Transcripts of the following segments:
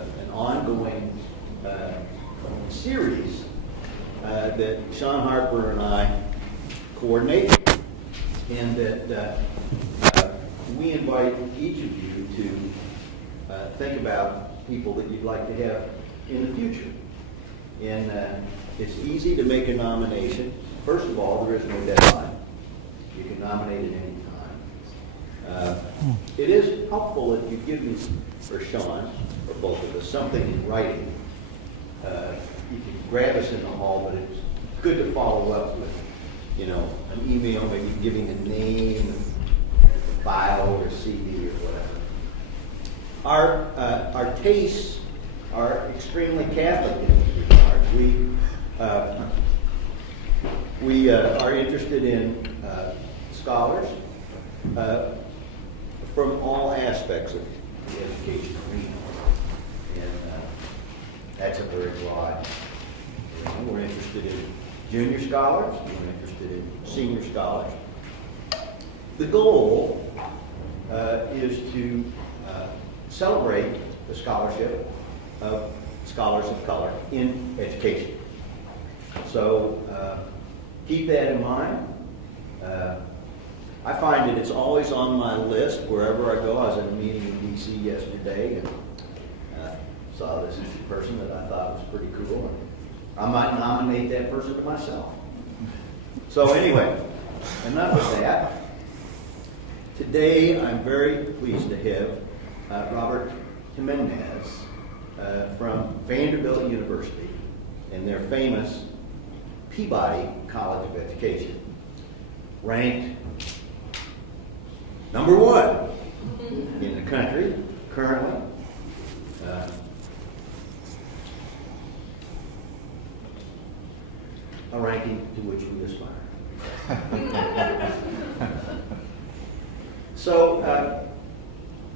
an ongoing series that Sean Harper and I coordinate, and that we invite each of you to think about people that you'd like to have in the future. And it's easy to make a nomination. First of all, there is no deadline. You can nominate at any time. It is helpful if you give me, or Sean, or both of us, something in writing. You can grab us in the hall, but it's good to follow up with, an email, maybe giving a name, a bio, or a CD, or whatever. Our tastes are extremely Catholic in this regard. We are interested in scholars from all aspects of the education arena, and that's a very broad. We're interested in junior scholars. We're interested in senior scholars. The goal is to celebrate the scholarship of scholars of color in education. So keep that in mind. I find that it's always on my list wherever I go. I was at a meeting in D.C. yesterday and saw this person that I thought was pretty cool. And I might nominate that person to myself. So anyway, enough of that. Today I'm very pleased to have Robert Jiminez from Vanderbilt University and their famous Peabody College of Education, ranked number 1 in the country currently. A ranking to which we aspire. So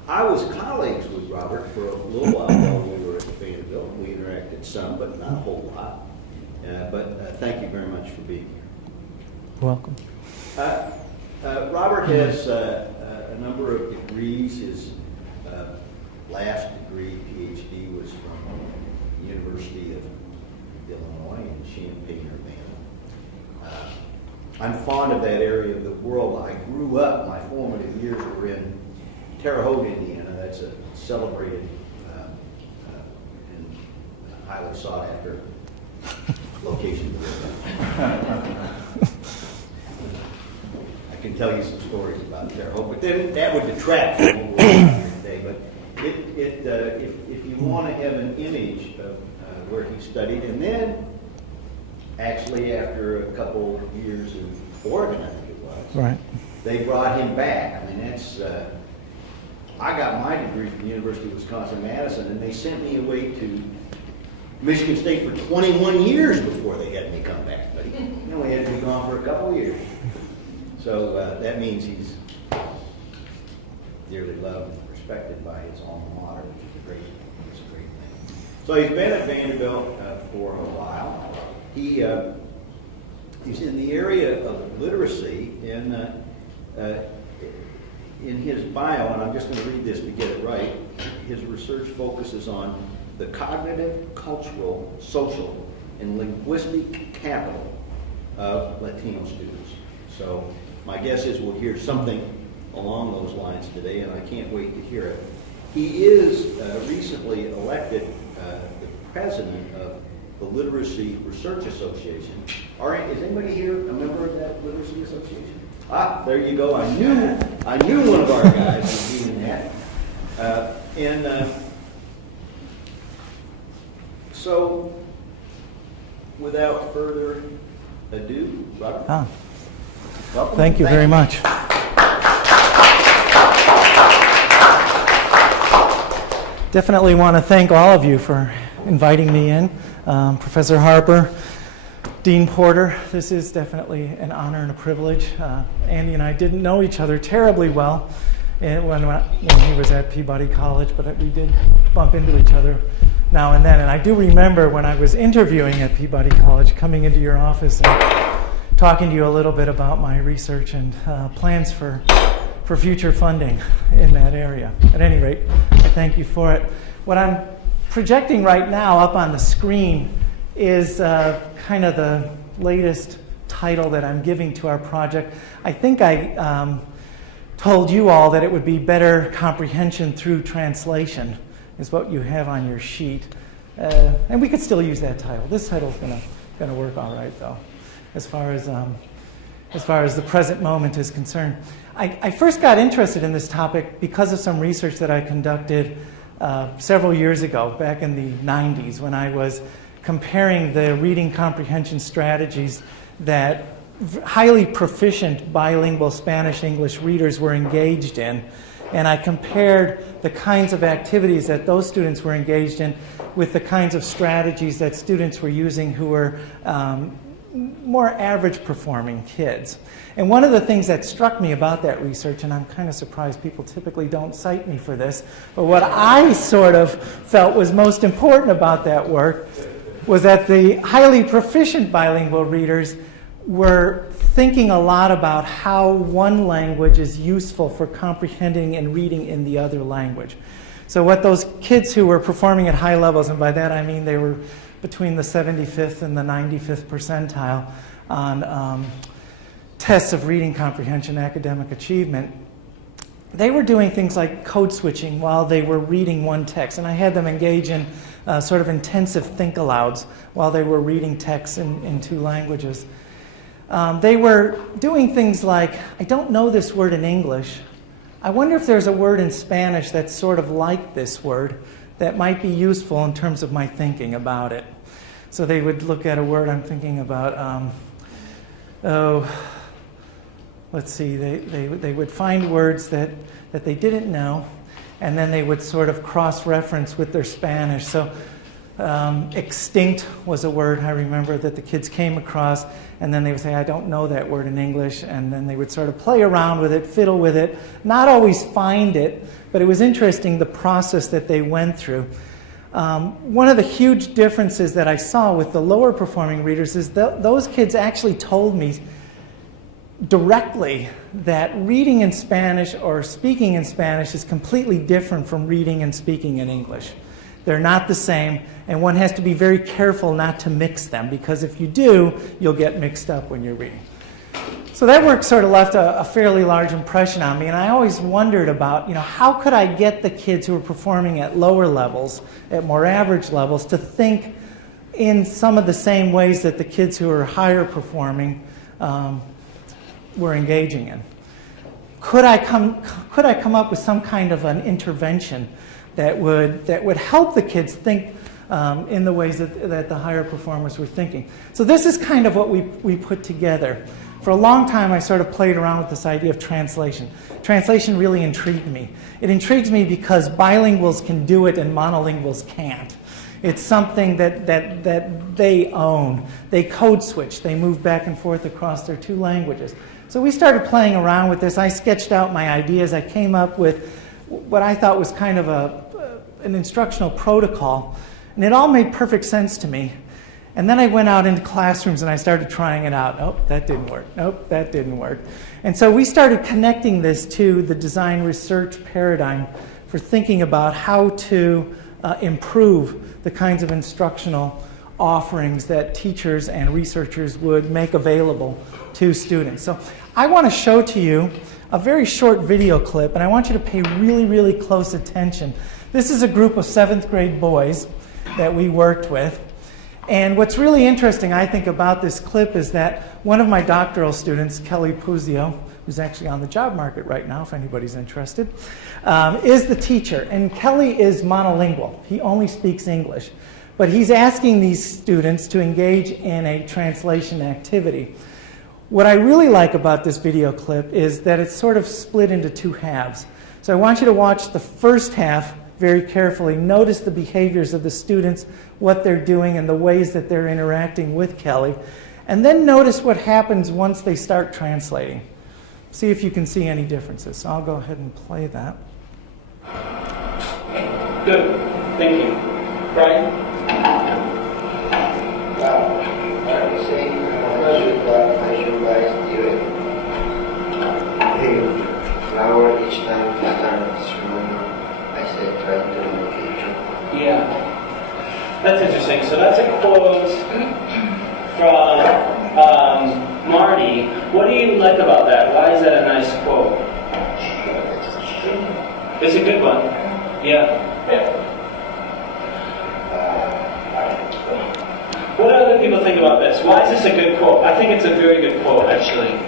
I was colleagues with Robert for a little while we were at Vanderbilt. We interacted some, but not a whole lot. But thank you very much for being here. Welcome. Robert has a number of degrees. His last degree, PhD, was from the University of Illinois in Champaign, Urbana. I'm fond of that area of the world. I grew up, my formative years were in Terre Haute, Indiana. That's a celebrated and highly sought after location. I can tell you some stories about Terre Haute, but then that would detract from what we're doing here today. But if you want to have an image of where he studied, and then actually after a couple of years in Oregon, I think it was, right, they brought him back. I mean, that's I got my degree from the University of Wisconsin-Madison, and they sent me away to Michigan State for 21 years before they had me come back. But he only had to be gone for a couple of years. So that means he's dearly loved and respected by his alma mater, which is a great thing. So he's been at Vanderbilt for a while. He's in the area of literacy, and in his bio, and I'm just going to read this to get it right, his research focuses on the cognitive, cultural, social, and linguistic capital of Latino students. So my guess is we'll hear something along those lines today, and I can't wait to hear it. He is recently elected the president of the Literacy Research Association. All right, is anybody here a member of that Literacy Association? Ah, there you go. I knew one of our guys would be in that. So, without further ado, Robert. Welcome. Thank you very much. Definitely want to thank all of you for inviting me in. Professor Harper, Dean Porter, this is definitely an honor and a privilege. Andy and I didn't know each other terribly well when he was at Peabody College, but we did bump into each other now and then. And I do remember when I was interviewing at Peabody College, coming into your office and talking to you a little bit about my research and plans for future funding in that area. At any rate, I thank you for it. What I'm projecting right now up on the screen is kind of the latest title that I'm giving to our project. I think I told you all that it would be better comprehension through translation is what you have on your sheet. And we could still use that title. This title's gonna work all right, though, as far as the present moment is concerned. I first got interested in this topic because of some research that I conducted several years ago, back in the 90s, when I was comparing the reading comprehension strategies that highly proficient bilingual Spanish-English readers were engaged in. And I compared the kinds of activities that those students were engaged in with the kinds of strategies that students were using who were more average performing kids. And one of the things that struck me about that research, and I'm kind of surprised people typically don't cite me for this, but what I sort of felt was most important about that work was that the highly proficient bilingual readers were thinking a lot about how one language is useful for comprehending and reading in the other language. So what those kids who were performing at high levels, and by that I mean they were between the 75th and the 95th percentile on tests of reading comprehension, academic achievement, they were doing things like code switching while they were reading one text. And I had them engage in sort of intensive think-alouds while they were reading texts in two languages. They were doing things like, I don't know this word in English. I wonder if there's a word in Spanish that's sort of like this word that might be useful in terms of my thinking about it. So they would look at a word I'm thinking about. Let's see. They would find words that they didn't know, and then they would sort of cross-reference with their Spanish. So extinct was a word I remember that the kids came across, and then they would say, I don't know that word in English, and then they would sort of play around with it, fiddle with it, not always find it, but it was interesting the process that they went through. One of the huge differences that I saw with the lower performing readers is that those kids actually told me directly that reading in Spanish or speaking in Spanish is completely different from reading and speaking in English. They're not the same, and one has to be very careful not to mix them, because if you do, you'll get mixed up when you're reading. So that work sort of left a fairly large impression on me, and I always wondered about, how could I get the kids who are performing at lower levels, at more average levels, to think in some of the same ways that the kids who are higher performing were engaging in. Could I come up with some kind of an intervention that would help the kids think in the ways that the higher performers were thinking? So this is kind of what we put together. For a long time, I sort of played around with this idea of translation. Translation really intrigued me. It intrigues me because bilinguals can do it and monolinguals can't. It's something that they own. They code switch. They move back and forth across their two languages. So we started playing around with this. I sketched out my ideas. I came up with what I thought was kind of an instructional protocol. And it all made perfect sense to me. And then I went out into classrooms and I started trying it out. Nope, that didn't work. Nope, that didn't work. And so we started connecting this to the design research paradigm for thinking about how to improve the kinds of instructional offerings that teachers and researchers would make available to students. So I want to show to you a very short video clip, and I want you to pay really, really close attention. This is a group of 7th grade boys that we worked with. And what's really interesting, I think, about this clip is that one of my doctoral students, Kelly Puzio, who's actually on the job market right now, if anybody's interested, is the teacher. And Kelly is monolingual. He only speaks English. But he's asking these students to engage in a translation activity. What I really like about this video clip is that it's sort of split into two halves. So I want you to watch the first half very carefully. Notice the behaviors of the students, what they're doing, and the ways that they're interacting with Kelly. And then notice what happens once they start translating. See if you can see any differences. So I'll go ahead and play that. Good. Thank you. Brian? I say, I should buy Steven. The flower each time he starts, I said, try to locate you. Yeah. That's interesting. So that's a quote from Marty. What do you like about that? Why is that a nice quote? It's a good one. Yeah. What do other people think about this? Why is this a good quote? I think it's a very good quote, actually.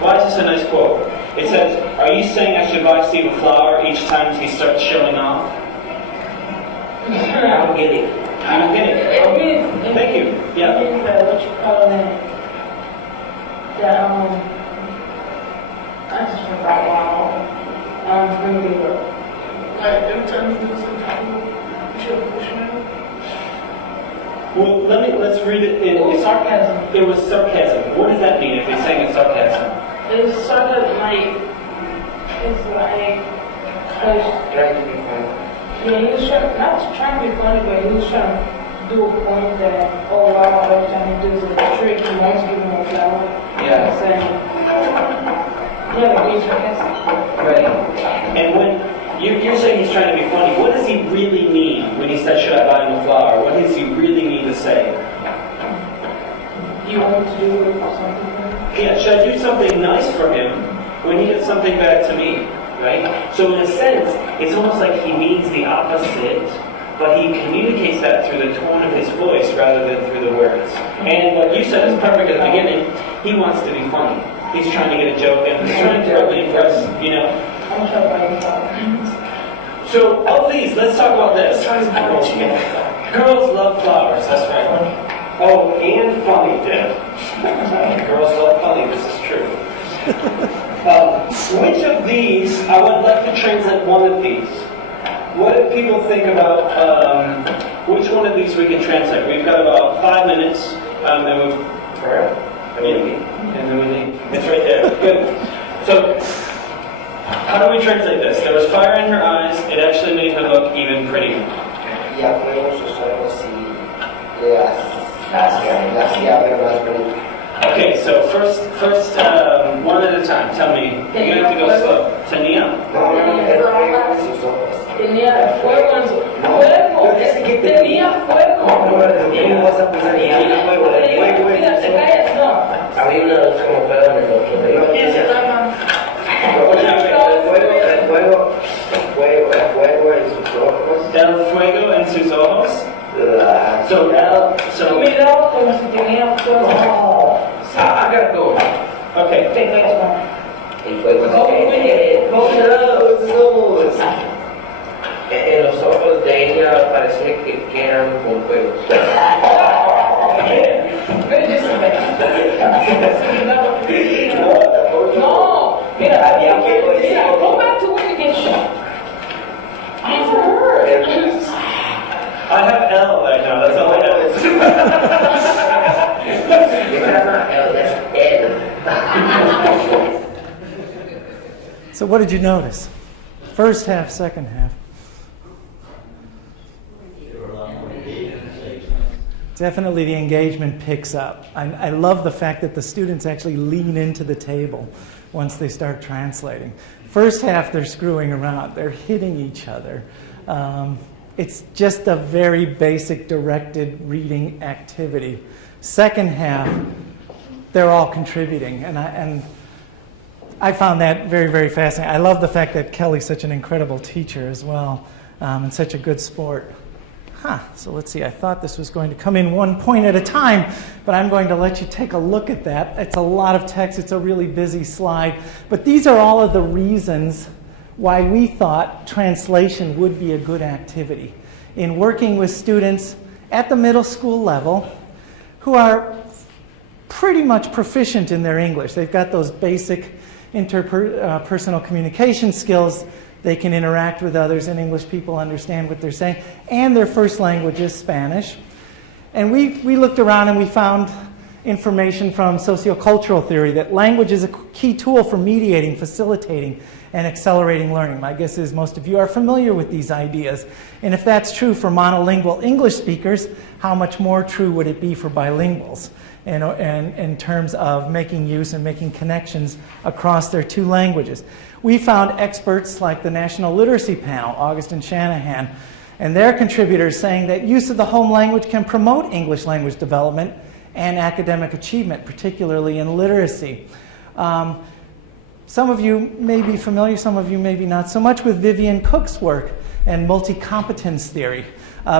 Why is this a nice quote? It says, "Are you saying I should buy Steve a flower each time he starts showing off?" I don't get it. I don't get it. Thank you. Yeah. It means that what you call that, I just forgot bring it up. Like every time you do something, you should push me. Well, let's read it. It's sarcasm. It was sarcasm. What does that mean if he's saying it's sarcasm? It's sarcasm, it's like, cause, Trying to be funny. yeah, he was not trying to be funny, but he was trying to do a point that, oh wow, every time he does a trick, he wants to give him a flower. Yeah. Saying, yeah, like he's sarcastic. Right. And when you're saying he's trying to be funny, what does he really mean when he says, "Should I buy him a flower"? What does he really mean to say? You want to do something? Yeah, should I do something nice for him when he does something bad to me? Right? So in a sense, it's almost like he means the opposite, but he communicates that through the tone of his voice rather than through the words. And what you said is perfect at the beginning. He wants to be funny. He's trying to get a joke in. He's trying to really impress, you know. I'm trying to buy a flower. So, of these, let's talk about this. Girls love flowers, that's right. Oh, and funny, Dad. Girls love funny, this is true. Which of these, I would like to translate one of these. What do people think about which one of these we can translate? We've got about 5 minutes, and then we leave. It's right there. Good. So, how do we translate this? There was fire in her eyes. It actually made her look even prettier. Y a fuego sus ojos y le hacía ver más bonito. Okay, so first, one at a time. Tell me. You're gonna have to go slow. Tenía. No, el fuego en sus ojos. Tenía fuego en su fuego. Tenía fuego. ¿Cómo vas a pensar en el fuego? Mira, te callas, no. A mí me da como fuego en el ojo. El fuego en sus ojos. El fuego en sus ojos. So, Miró como si tenía fuego. I gotta go. okay. Te callas, no. El fuego en sus ojos. En los ojos de ella parece que eran con fuego. No, mira, go back to when you get shot. Answer her. I have L right now. That's all I have. So what did you notice? First half, second half. Definitely the engagement picks up. I love the fact that the students actually lean into the table once they start translating. First half, they're screwing around. They're hitting each other. It's just a very basic directed reading activity. Second half, they're all contributing. And I found that very, very fascinating. I love the fact that Kelly's such an incredible teacher as well, and such a good sport. So let's see, I thought this was going to come in one point at a time, but I'm going to let you take a look at that. It's a lot of text, it's a really busy slide, but these are all of the reasons why we thought translation would be a good activity in working with students at the middle school level who are pretty much proficient in their English. They've got those basic interpersonal communication skills. They can interact with others, and English people understand what they're saying. And their first language is Spanish. And we looked around and we found information from sociocultural theory that language is a key tool for mediating, facilitating, and accelerating learning. My guess is most of you are familiar with these ideas. And if that's true for monolingual English speakers, how much more true would it be for bilinguals? And in terms of making use and making connections across their two languages. We found experts like the National Literacy Panel, August and Shanahan, And their contributors saying that use of the home language can promote English language development and academic achievement, particularly in literacy. Some of you may be familiar, some of you maybe not so much, with Vivian Cook's work and multi-competence theory.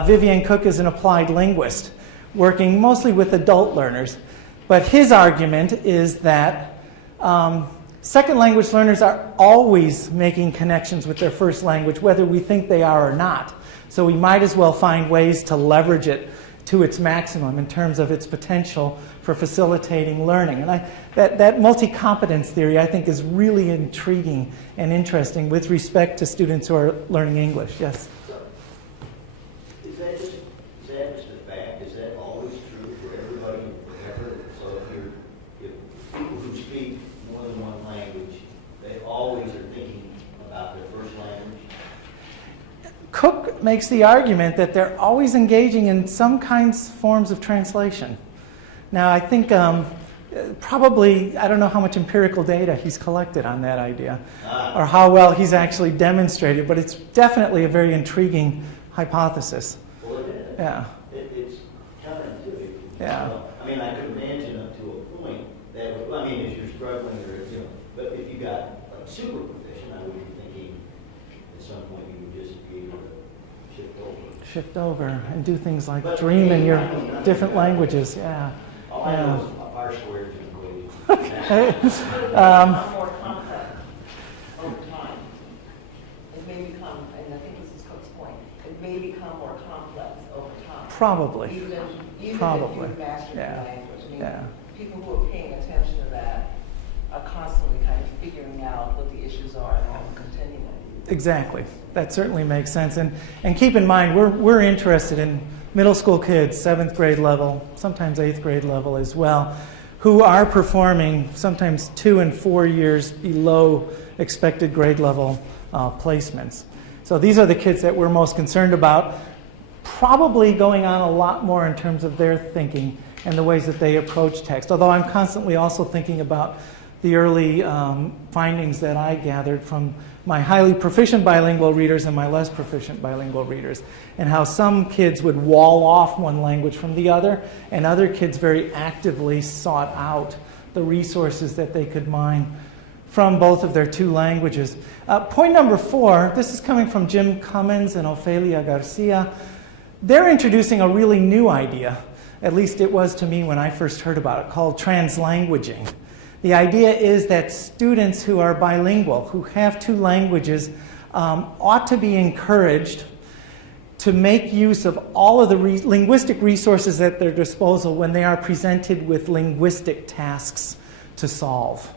Vivian Cook is an applied linguist working mostly with adult learners. But his argument is that second language learners are always making connections with their first language, whether we think they are or not. So we might as well find ways to leverage it to its maximum in terms of its potential for facilitating learning. And that multi-competence theory, I think, is really intriguing and interesting with respect to students who are learning English. Yes? So, is that just a fact? Is that always true for everybody forever? So if people who speak more than one language, they always are thinking about their first language? Cook makes the argument that they're always engaging in some forms of translation. Now, I think probably, I don't know how much empirical data he's collected on that idea, or how well he's actually demonstrated, but it's definitely a very intriguing hypothesis. Well, it is. Yeah. It's counterintuitive. Yeah. I mean, I could imagine up to a point that, if you're struggling or, but if you got like super proficient, I would be thinking at some point you would just be able to shift over. And do things like But dream in your I different languages. Yeah. All I know is a par squared to equation. More complex over time. It may become, and I think this is Cook's point, it may become more complex over time. Probably. Even Probably. if you've mastered Yeah. the language. I mean, Yeah. people who are paying attention to that are constantly kind of figuring out what the issues are and how to continue it. Exactly. That certainly makes sense. And keep in mind, we're interested in middle school kids, 7th grade level, sometimes 8th grade level as well, who are performing sometimes 2 and 4 years below expected grade level placements. So these are the kids that we're most concerned about, probably going on a lot more in terms of their thinking and the ways that they approach text. Although I'm constantly also thinking about the early findings that I gathered from my highly proficient bilingual readers and my less proficient bilingual readers, and how some kids would wall off one language from the other, and other kids very actively sought out the resources that they could mine from both of their two languages. Point number 4, this is coming from Jim Cummins and Ofelia Garcia. They're introducing a really new idea, at least it was to me when I first heard about it, called translanguaging. The idea is that students who are bilingual, who have two languages, ought to be encouraged to make use of all of the linguistic resources at their disposal when they are presented with linguistic tasks to solve.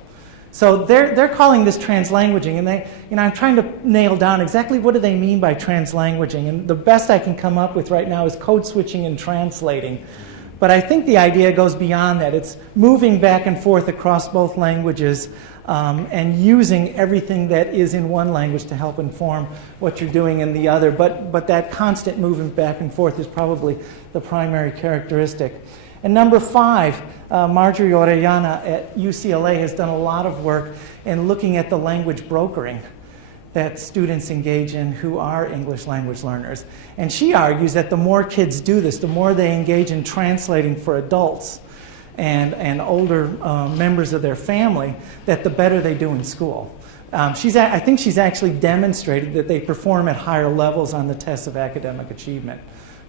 So they're calling this translanguaging, and I'm trying to nail down exactly what do they mean by translanguaging. And the best I can come up with right now is code switching and translating. But I think the idea goes beyond that. It's moving back and forth across both languages and using everything that is in one language to help inform what you're doing in the other. But that constant movement back and forth is probably the primary characteristic. And number 5, Marjorie Orellana at UCLA has done a lot of work in looking at the language brokering that students engage in who are English language learners. And she argues that the more kids do this, the more they engage in translating for adults and older members of their family, that the better they do in school. I think she's actually demonstrated that they perform at higher levels on the tests of academic achievement,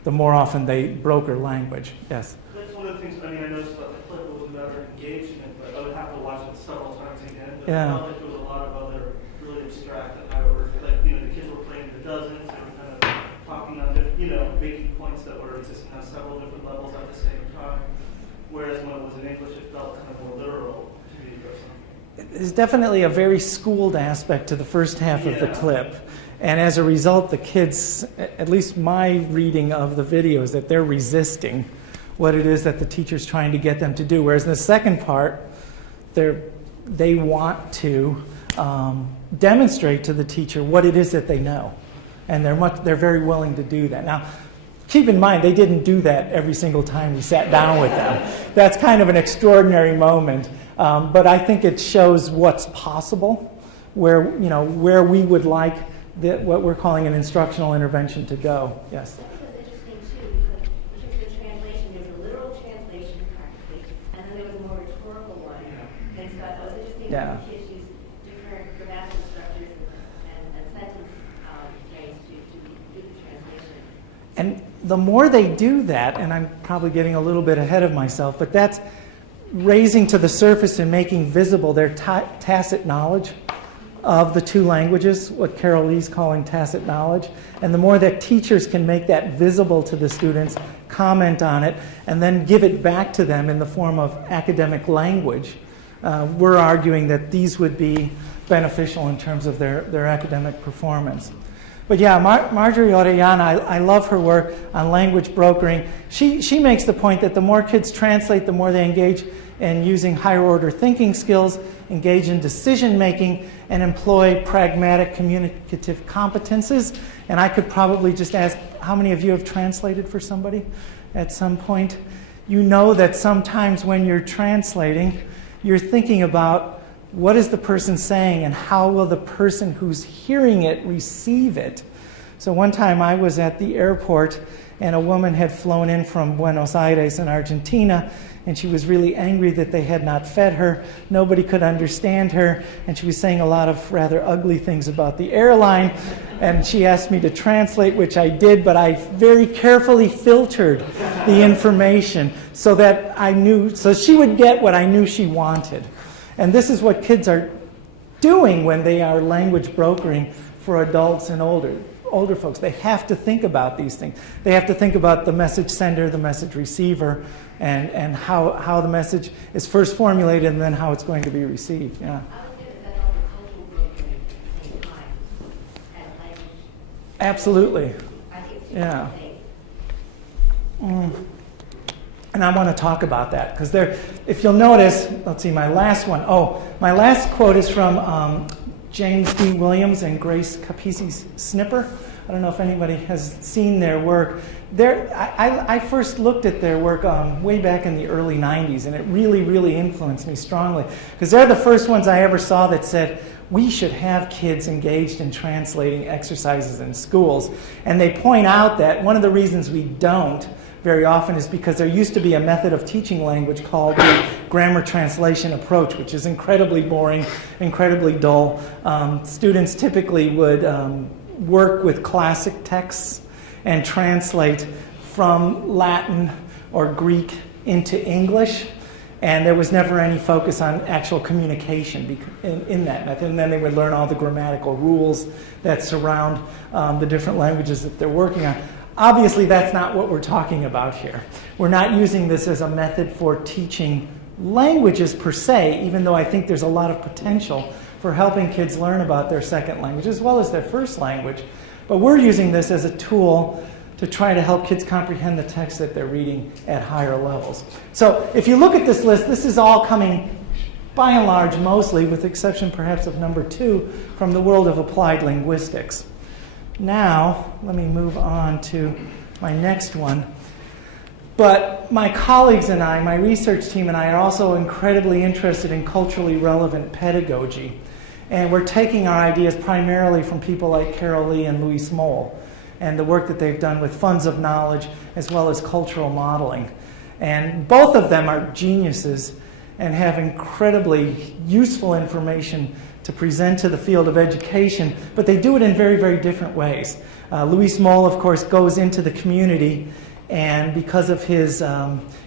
the more often they broker language. Yes? That's one of the things, I noticed about the clip was about her engagement, but I would have to watch it several times again. But Yeah. I felt like there was a lot of other really abstract and high order, like, the kids were playing the dozens, they were kind of talking on different, making points that were existing on several different levels at the same time. Whereas when it was in English, it felt kind of more literal to me or something. There's definitely a very schooled aspect to the first half of the clip. And as a result, the kids, at least my reading of the video, is that they're resisting what it is that the teacher's trying to get them to do. Whereas in the second part, they want to demonstrate to the teacher what it is that they know. And they're very willing to do that. Now, keep in mind, they didn't do that every single time we sat down with them. That's kind of an extraordinary moment. But I think it shows what's possible, where we would like what we're calling an instructional intervention to go. Yes? I think it was interesting too, because in terms of translation, there's a literal translation practically, and then there was a more rhetorical one. And so I thought it was interesting Yeah. that the kids use different grammatical structures and sentence frames to do the translation. And the more they do that, and I'm probably getting a little bit ahead of myself, but that's raising to the surface and making visible their tacit knowledge of the two languages, what Carol Lee's calling tacit knowledge. And the more that teachers can make that visible to the students, comment on it, and then give it back to them in the form of academic language, we're arguing that these would be beneficial in terms of their academic performance. But yeah, Marjorie Orellana, I love her work on language brokering. She makes the point that the more kids translate, the more they engage in using higher order thinking skills, engage in decision making, and employ pragmatic communicative competences. And I could probably just ask, how many of you have translated for somebody at some point? You know that sometimes when you're translating, you're thinking about what is the person saying and how will the person who's hearing it receive it. So one time I was at the airport and a woman had flown in from Buenos Aires in Argentina, and she was really angry that they had not fed her. Nobody could understand her, and she was saying a lot of rather ugly things about the airline. And she asked me to translate, which I did, but I very carefully filtered the information so that I knew, so she would get what I knew she wanted. And this is what kids are doing when they are language brokering for adults and older folks. They have to think about these things. They have to think about the message sender, the message receiver, and how the message is first formulated and then how it's going to be received. Yeah. I would say that that's also cultural brokering at the same time as language. Absolutely. I think it's two Yeah. different things. And I want to talk about that because if you'll notice, let's see, my last one. Oh, my last quote is from James D. Williams and Grace Capisi's Snipper. I don't know if anybody has seen their work. I first looked at their work way back in the early 90s, and it really, really influenced me strongly because they're the first ones I ever saw that said, we should have kids engaged in translating exercises in schools. And they point out that one of the reasons we don't very often is because there used to be a method of teaching language called the grammar translation approach, which is incredibly boring, incredibly dull. Students typically would work with classic texts and translate from Latin or Greek into English, and there was never any focus on actual communication in that method. And then they would learn all the grammatical rules that surround the different languages that they're working on. Obviously, that's not what we're talking about here. We're not using this as a method for teaching languages per se, even though I think there's a lot of potential for helping kids learn about their second language as well as their first language. But we're using this as a tool to try to help kids comprehend the text that they're reading at higher levels. So if you look at this list, this is all coming, by and large, mostly, with the exception perhaps of number 2, from the world of applied linguistics. Now, let me move on to my next one. But my colleagues and I, my research team and I, are also incredibly interested in culturally relevant pedagogy. And we're taking our ideas primarily from people like Carol Lee and Louise Moll and the work that they've done with funds of knowledge as well as cultural modeling. And both of them are geniuses and have incredibly useful information to present to the field of education, but they do it in very, very different ways. Louise Moll, of course, goes into the community, and because of his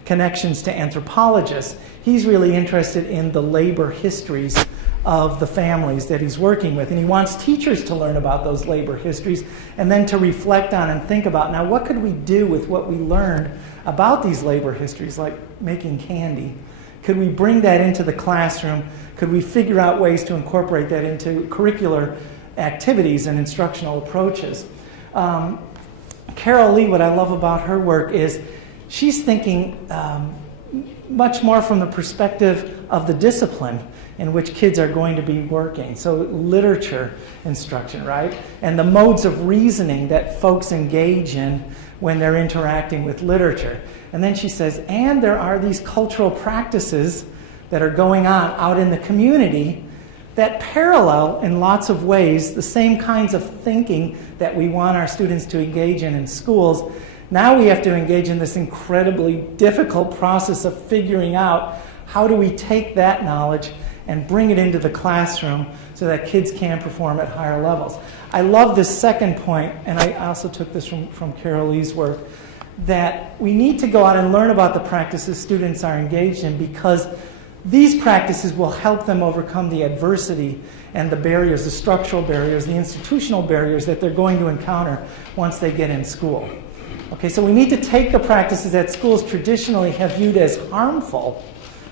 connections to anthropologists, he's really interested in the labor histories of the families that he's working with. And he wants teachers to learn about those labor histories and then to reflect on and think about, now what could we do with what we learned about these labor histories, like making candy? Could we bring that into the classroom? Could we figure out ways to incorporate that into curricular activities and instructional approaches? Carol Lee, what I love about her work is she's thinking much more from the perspective of the discipline in which kids are going to be working. So literature instruction, right? And the modes of reasoning that folks engage in when they're interacting with literature. And then she says, and there are these cultural practices that are going on out in the community that parallel in lots of ways the same kinds of thinking that we want our students to engage in schools. Now we have to engage in this incredibly difficult process of figuring out how do we take that knowledge and bring it into the classroom so that kids can perform at higher levels. I love this second point, and I also took this from Carol Lee's work, that we need to go out and learn about the practices students are engaged in, because these practices will help them overcome the adversity and the barriers, the structural barriers, the institutional barriers that they're going to encounter once they get in school. Okay, so we need to take the practices that schools traditionally have viewed as harmful,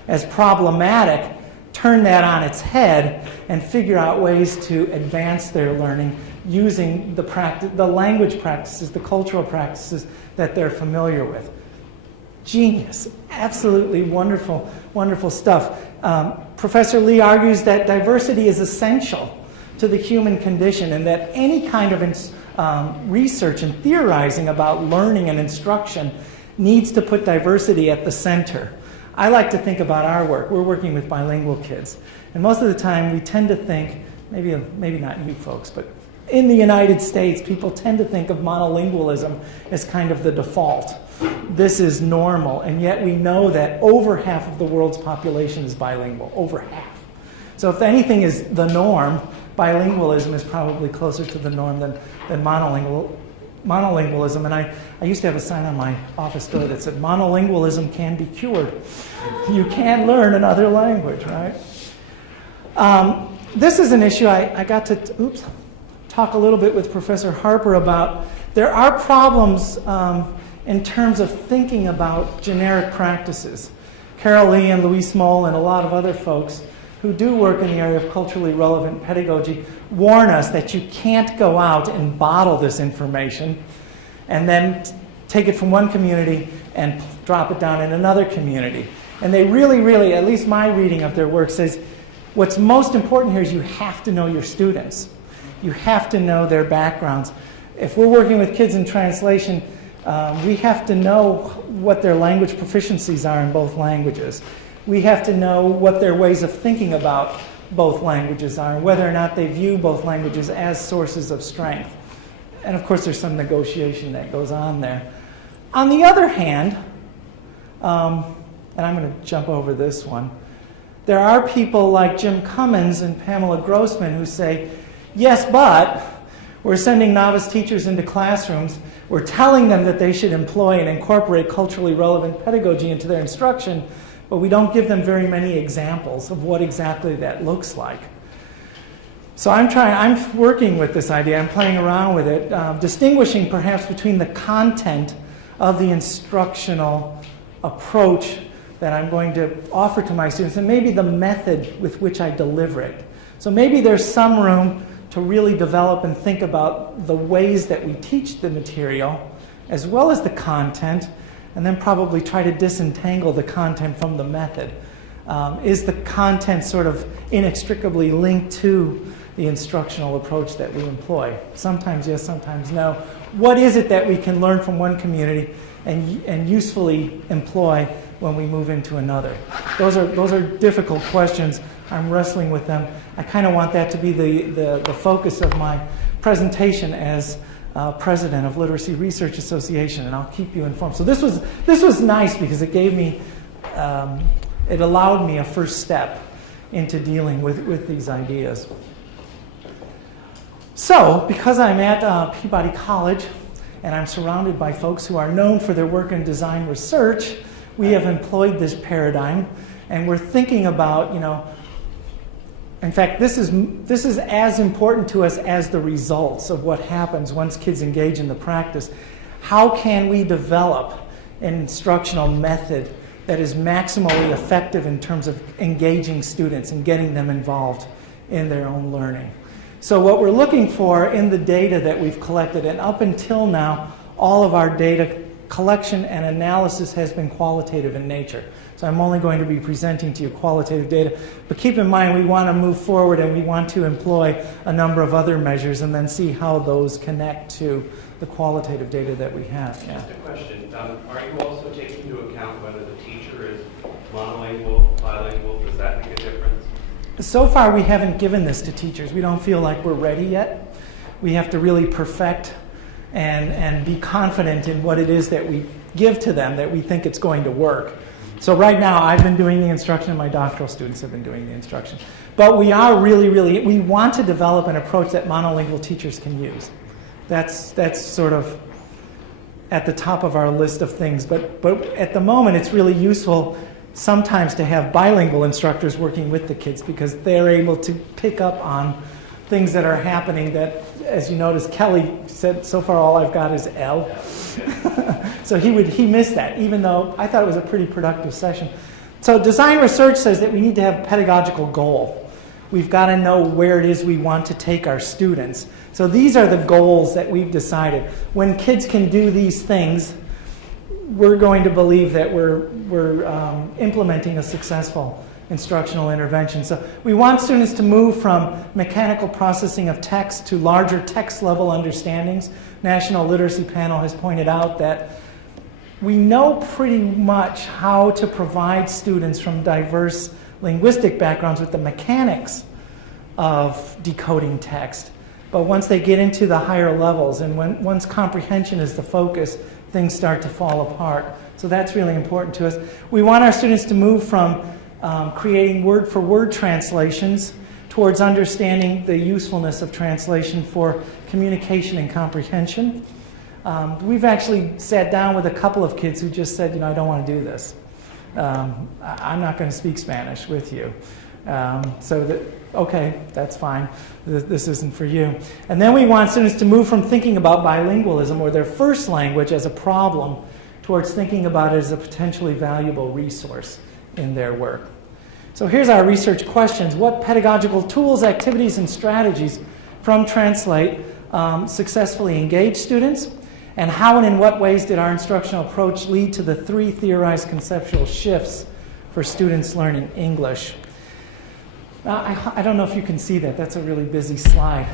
as problematic, turn that on its head, and figure out ways to advance their learning using the language practices, the cultural practices that they're familiar with. Genius. Absolutely wonderful, wonderful stuff. Professor Lee argues that diversity is essential to the human condition, and that any kind of research and theorizing about learning and instruction needs to put diversity at the center. I like to think about our work. We're working with bilingual kids. And most of the time we tend to think, maybe not you folks, but in the United States, people tend to think of monolingualism as kind of the default. This is normal, and yet we know that over half of the world's population is bilingual, over half. So if anything is the norm, bilingualism is probably closer to the norm than monolingualism. And I used to have a sign on my office door that said, monolingualism can be cured. You can learn another language, right? This is an issue I got to talk a little bit with Professor Harper about. There are problems in terms of thinking about generic practices. Carol Lee and Louise Moll and a lot of other folks who do work in the area of culturally relevant pedagogy warn us that you can't go out and bottle this information and then take it from one community and drop it down in another community. And they really, at least my reading of their work says, what's most important here is you have to know your students. You have to know their backgrounds. If we're working with kids in translation, we have to know what their language proficiencies are in both languages. We have to know what their ways of thinking about both languages are, and whether or not they view both languages as sources of strength. And of course, there's some negotiation that goes on there. On the other hand, and I'm going to jump over this one, there are people like Jim Cummins and Pamela Grossman who say, yes, but we're sending novice teachers into classrooms. We're telling them that they should employ and incorporate culturally relevant pedagogy into their instruction, but we don't give them very many examples of what exactly that looks like. So I'm working with this idea. I'm playing around with it, distinguishing perhaps between the content of the instructional approach that I'm going to offer to my students and maybe the method with which I deliver it. So maybe there's some room to really develop and think about the ways that we teach the material as well as the content, and then probably try to disentangle the content from the method. Is the content sort of inextricably linked to the instructional approach that we employ? Sometimes yes, sometimes no. What is it that we can learn from one community and usefully employ when we move into another? Those are difficult questions. I'm wrestling with them. I kind of want that to be the focus of my presentation as president of Literacy Research Association, and I'll keep you informed. So this was nice because it gave me, it allowed me a first step into dealing with these ideas. So, because I'm at Peabody College and I'm surrounded by folks who are known for their work in design research, we have employed this paradigm, and we're thinking about, in fact, this is as important to us as the results of what happens once kids engage in the practice. How can we develop an instructional method that is maximally effective in terms of engaging students and getting them involved in their own learning? So what we're looking for in the data that we've collected, and up until now, all of our data collection and analysis has been qualitative in nature. So I'm only going to be presenting to you qualitative data. But keep in mind, we want to move forward and we want to employ a number of other measures and then see how those connect to the qualitative data that we have. Yeah. Just a question. Are you also taking into account whether the teacher is monolingual, bilingual? Does that make a difference? so far we haven't given this to teachers. We don't feel like we're ready yet. We have to really perfect and be confident in what it is that we give to them, that we think it's going to work. So right now I've been doing the instruction and my doctoral students have been doing the instruction. But we are we want to develop an approach that monolingual teachers can use. That's sort of at the top of our list of things. But at the moment it's really useful sometimes to have bilingual instructors working with the kids because they're able to pick up on things that are happening that, as you notice, Kelly said, so far all I've got is L. So he missed that, even though I thought it was a pretty productive session. So design research says that we need to have a pedagogical goal. We've got to know where it is we want to take our students. So these are the goals that we've decided. When kids can do these things, we're going to believe that we're implementing a successful instructional intervention. So we want students to move from mechanical processing of text to larger text-level understandings. National Literacy Panel has pointed out that we know pretty much how to provide students from diverse linguistic backgrounds with the mechanics of decoding text. But once they get into the higher levels and once comprehension is the focus, things start to fall apart. So that's really important to us. We want our students to move from creating word-for-word translations towards understanding the usefulness of translation for communication and comprehension. We've actually sat down with a couple of kids who just said, I don't want to do this. I'm not going to speak Spanish with you. Okay, that's fine. This isn't for you. And then we want students to move from thinking about bilingualism or their first language as a problem towards thinking about it as a potentially valuable resource in their work. So here's our research questions. What pedagogical tools, activities, and strategies from Translate successfully engage students? And how and in what ways did our instructional approach lead to the 3 theorized conceptual shifts for students learning English? I don't know if you can see that. That's a really busy slide.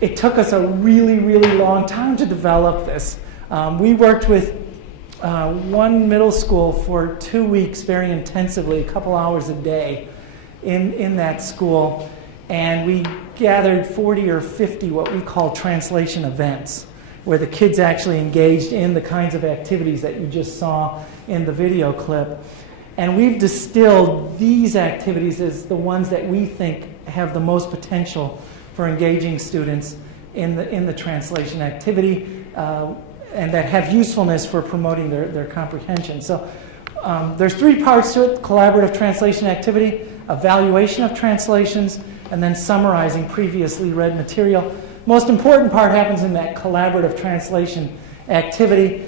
It took us a really, really long time to develop this. We worked with one middle school for 2 weeks very intensively, a couple hours a day in that school. And we gathered 40 or 50 what we call translation events, where the kids actually engaged in the kinds of activities that you just saw in the video clip. And we've distilled these activities as the ones that we think have the most potential for engaging students in the translation activity and that have usefulness for promoting their comprehension. So there's 3 parts to it: collaborative translation activity, evaluation of translations, and then summarizing previously read material. Most important part happens in that collaborative translation activity.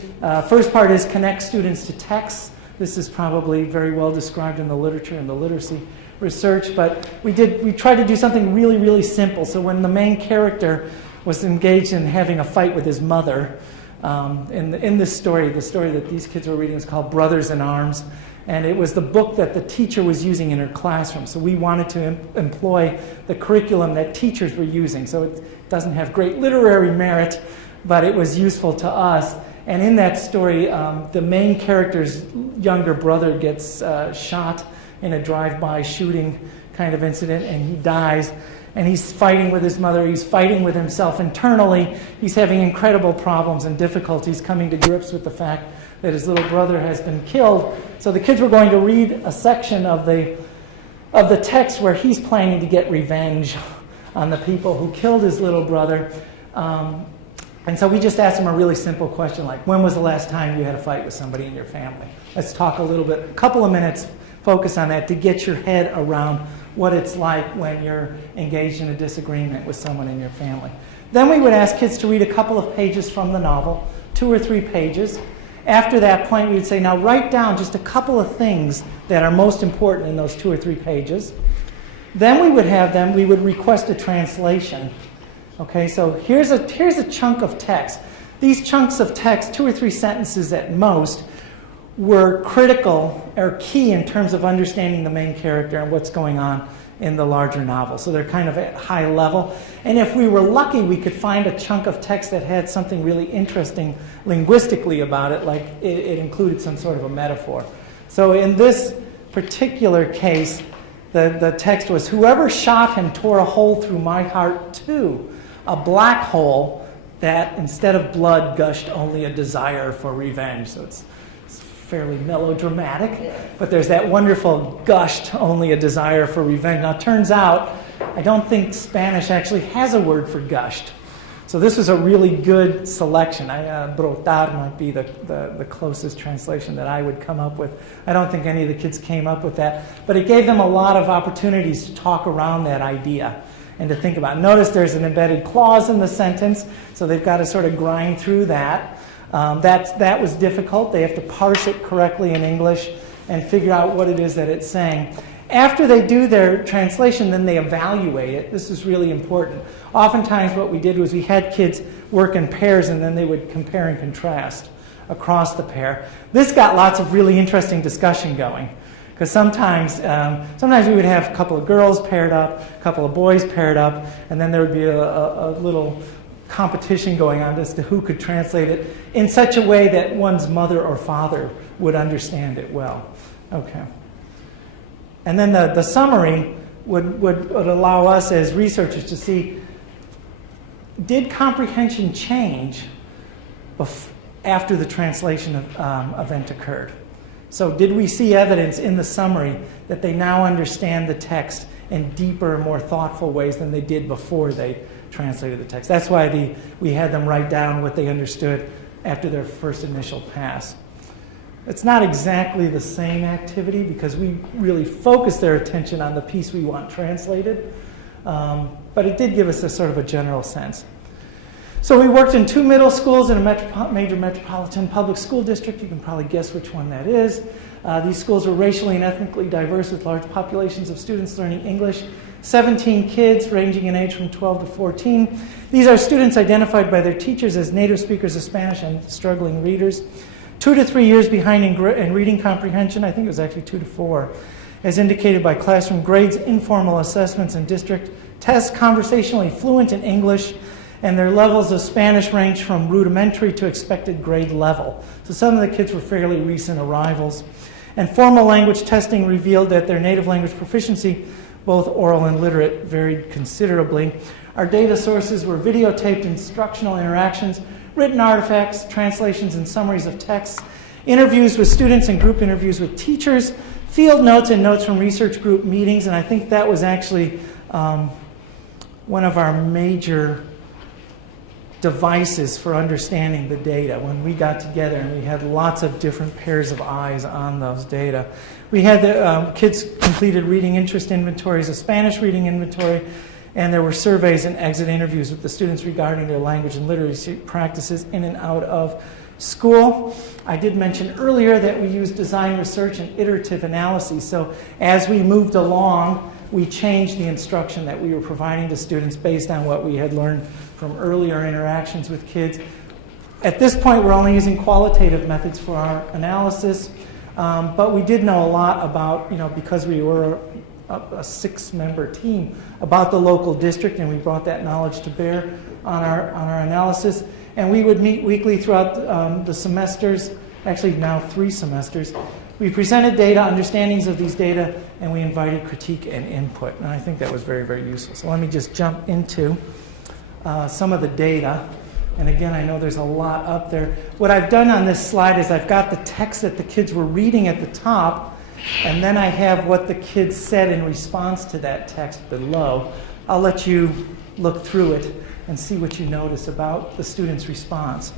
First part is connect students to texts. This is probably very well described in the literature and the literacy research, but we tried to do something really, really simple. So when the main character was engaged in having a fight with his mother, in this story, the story that these kids were reading is called Brothers in Arms, and it was the book that the teacher was using in her classroom. So we wanted to employ the curriculum that teachers were using. So it doesn't have great literary merit, but it was useful to us. And in that story, the main character's younger brother gets shot in a drive-by shooting kind of incident, and he dies. And he's fighting with his mother. He's fighting with himself internally. He's having incredible problems and difficulties coming to grips with the fact that his little brother has been killed. So the kids were going to read a section of the text where he's planning to get revenge on the people who killed his little brother. And so we just asked him a really simple question like, when was the last time you had a fight with somebody in your family? Let's talk a couple of minutes, focus on that to get your head around what it's like when you're engaged in a disagreement with someone in your family. Then we would ask kids to read a couple of pages from the novel, 2 or 3 pages. After that point, we would say, now write down just a couple of things that are most important in those 2 or 3 pages. Then we would request a translation. Okay, so here's a chunk of text. These chunks of text, 2 or 3 sentences at most, were critical or key in terms of understanding the main character and what's going on in the larger novel. So they're kind of at high level. And if we were lucky, we could find a chunk of text that had something really interesting linguistically about it, like it included some sort of a metaphor. So in this particular case, The text was, "Whoever shot him tore a hole through my heart too, a black hole that instead of blood gushed only a desire for revenge." So it's fairly melodramatic, but there's that wonderful gushed only a desire for revenge. Now it turns out, I don't think Spanish actually has a word for gushed. So this was a really good selection. Brotar might be the closest translation that I would come up with. I don't think any of the kids came up with that. But it gave them a lot of opportunities to talk around that idea and to think about it. Notice there's an embedded clause in the sentence, so they've got to sort of grind through that. That was difficult. They have to parse it correctly in English and figure out what it is that it's saying. After they do their translation, then they evaluate it. This is really important. Oftentimes what we did was we had kids work in pairs and then they would compare and contrast across the pair. This got lots of really interesting discussion going, because sometimes we would have a couple of girls paired up, a couple of boys paired up, and then there would be a little competition going on as to who could translate it in such a way that one's mother or father would understand it well. Okay. And then the summary would allow us as researchers to see, did comprehension change after the translation event occurred? So did we see evidence in the summary that they now understand the text in deeper, more thoughtful ways than they did before they translated the text? That's why we had them write down what they understood after their first initial pass. It's not exactly the same activity because we really focused their attention on the piece we want translated, but it did give us a sort of a general sense. So we worked in 2 middle schools in a major metropolitan public school district. You can probably guess which one that is. These schools were racially and ethnically diverse with large populations of students learning English. 17 kids ranging in age from 12 to 14. These are students identified by their teachers as native speakers of Spanish and struggling readers. 2 to 3 years behind in reading comprehension. I think it was actually 2 to 4, as indicated by classroom grades, informal assessments, and district tests. Conversationally fluent in English, and their levels of Spanish range from rudimentary to expected grade level. So some of the kids were fairly recent arrivals. And formal language testing revealed that their native language proficiency, both oral and literate, varied considerably. Our data sources were videotaped instructional interactions, written artifacts, translations and summaries of texts, interviews with students and group interviews with teachers, field notes and notes from research group meetings, and I think that was actually one of our major devices for understanding the data when we got together and we had lots of different pairs of eyes on those data. We had the kids completed reading interest inventories, a Spanish reading inventory, and there were surveys and exit interviews with the students regarding their language and literacy practices in and out of school. I did mention earlier that we used design research and iterative analyses. So as we moved along, we changed the instruction that we were providing to students based on what we had learned from earlier interactions with kids. At this point, we're only using qualitative methods for our analysis, but we did know a lot about, because we were a 6-member team, about the local district, and we brought that knowledge to bear on our analysis. And we would meet weekly throughout the semesters, actually now 3 semesters. We presented data, understandings of these data, and we invited critique and input. And I think that was very, very useful. So let me just jump into some of the data. And again, I know there's a lot up there. What I've done on this slide is I've got the text that the kids were reading at the top, and then I have what the kids said in response to that text below. I'll let you look through it and see what you notice about the students' response.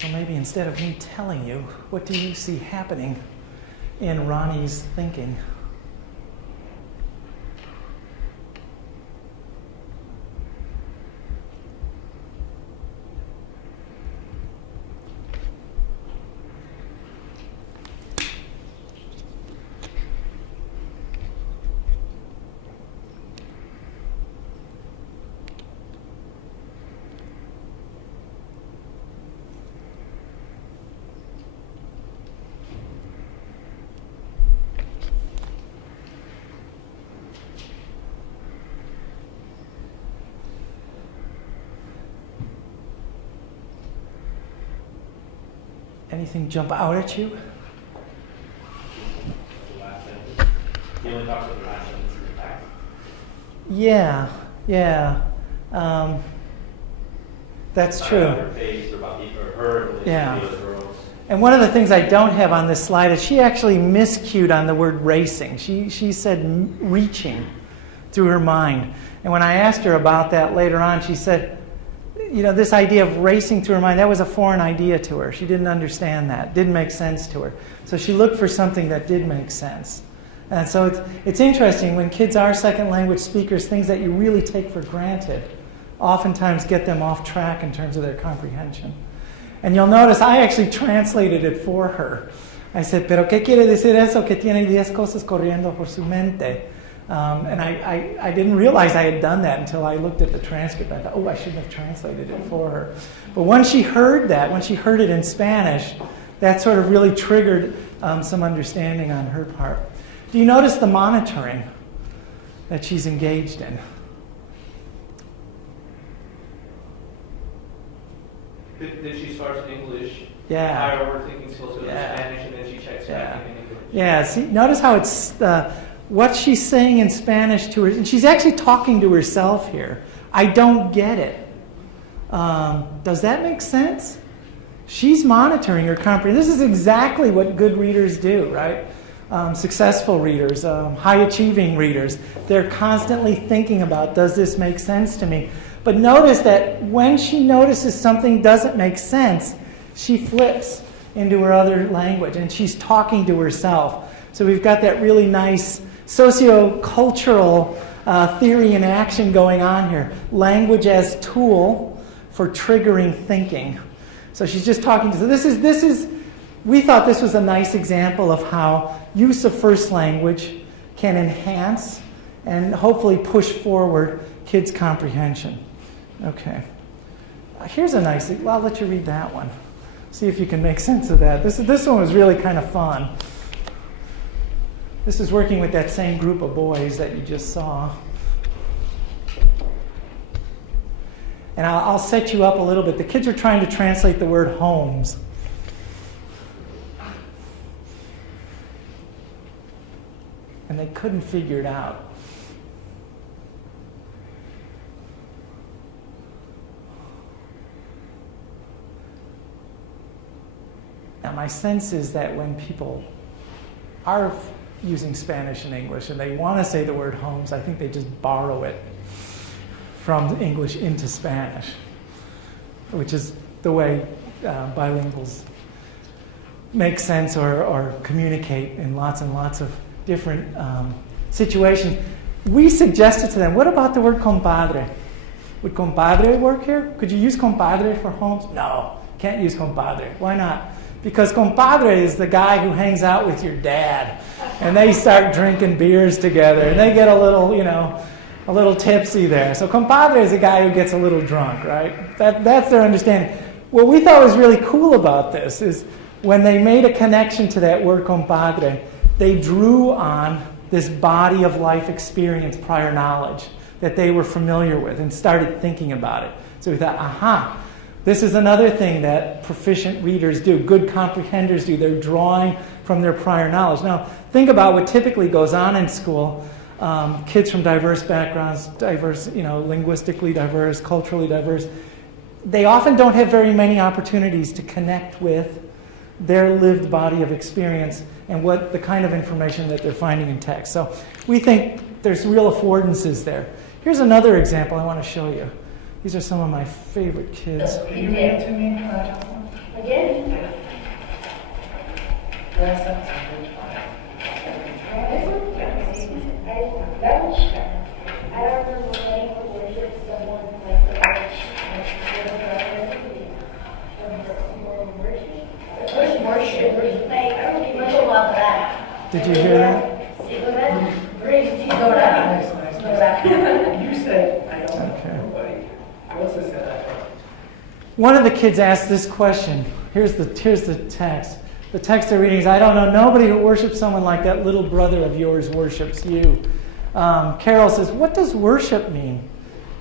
So maybe instead of me telling you, what do you see happening in Ronnie's thinking? Anything jump out at you? The last sentence. He only talks about the last sentence in the text. Yeah. That's true. About her face, or about he or her, and Yeah. the other girls. And one of the things I don't have on this slide is she actually miscued on the word racing. She said reaching through her mind. And when I asked her about that later on, she said, this idea of racing through her mind, that was a foreign idea to her. She didn't understand that. Didn't make sense to her. So she looked for something that did make sense. And so it's interesting when kids are second language speakers, things that you really take for granted oftentimes get them off track in terms of their comprehension. And you'll notice I actually translated it for her. I said, ¿pero qué quiere decir eso que tiene 10 cosas corriendo por su mente? And I didn't realize I had done that until I looked at the transcript. I thought, I shouldn't have translated it for her. But when she heard that, when she heard it in Spanish, that sort of really triggered some understanding on her part. Do you notice the monitoring that she's engaged in? Did she start in English? Yeah. Higher overthinking skills, so Yeah. Spanish, and then she checks back in English. Yeah, see, notice how it's what she's saying in Spanish to her, and she's actually talking to herself here. I don't get it. Does that make sense? She's monitoring her comprehension. This is exactly what good readers do, right? Successful readers, high-achieving readers. They're constantly thinking about, does this make sense to me? But notice that when she notices something doesn't make sense, she flips into her other language, and she's talking to herself. So we've got that really nice socio-cultural theory in action going on here. Language as tool for triggering thinking. So she's just talking to. So this is. We thought this was a nice example of how use of first language can enhance and hopefully push forward kids' comprehension. Okay. Here's a nice. Well, I'll let you read that one. See if you can make sense of that. This one was really kind of fun. This is working with that same group of boys that you just saw. And I'll set you up a little bit. The kids are trying to translate the word homes. And they couldn't figure it out. Now, my sense is that when people are using Spanish and English and they want to say the word homes, I think they just borrow it from English into Spanish, which is the way bilinguals make sense or communicate in lots and lots of different situations. We suggested to them, what about the word compadre? Would compadre work here? Could you use compadre for homes? No, can't use compadre. Why not? Because compadre is the guy who hangs out with your dad, and they start drinking beers together, and they get a little tipsy there. So compadre is a guy who gets a little drunk, right? That's their understanding. What we thought was really cool about this is when they made a connection to that word compadre, they drew on this body of life experience, prior knowledge that they were familiar with, and started thinking about it. So we thought, aha, this is another thing that proficient readers do, good comprehenders do. They're drawing from their prior knowledge. Now, think about what typically goes on in school. Kids from diverse backgrounds, linguistically diverse, culturally diverse, they often don't have very many opportunities to connect with their lived body of experience and what the kind of information that they're finding in text. So we think there's real affordances there. Here's another example I want to show you. These are some of my favorite kids. Can you read it to me? Again? I don't remember playing with worship someone like the worship. I don't remember about that. Did you hear that? You said, I don't Okay. know. What's this guy? One of the kids asked this question. Here's the text. The text they're reading is, I don't know nobody who worships someone like that little brother of yours worships you. Carol says, what does worship mean?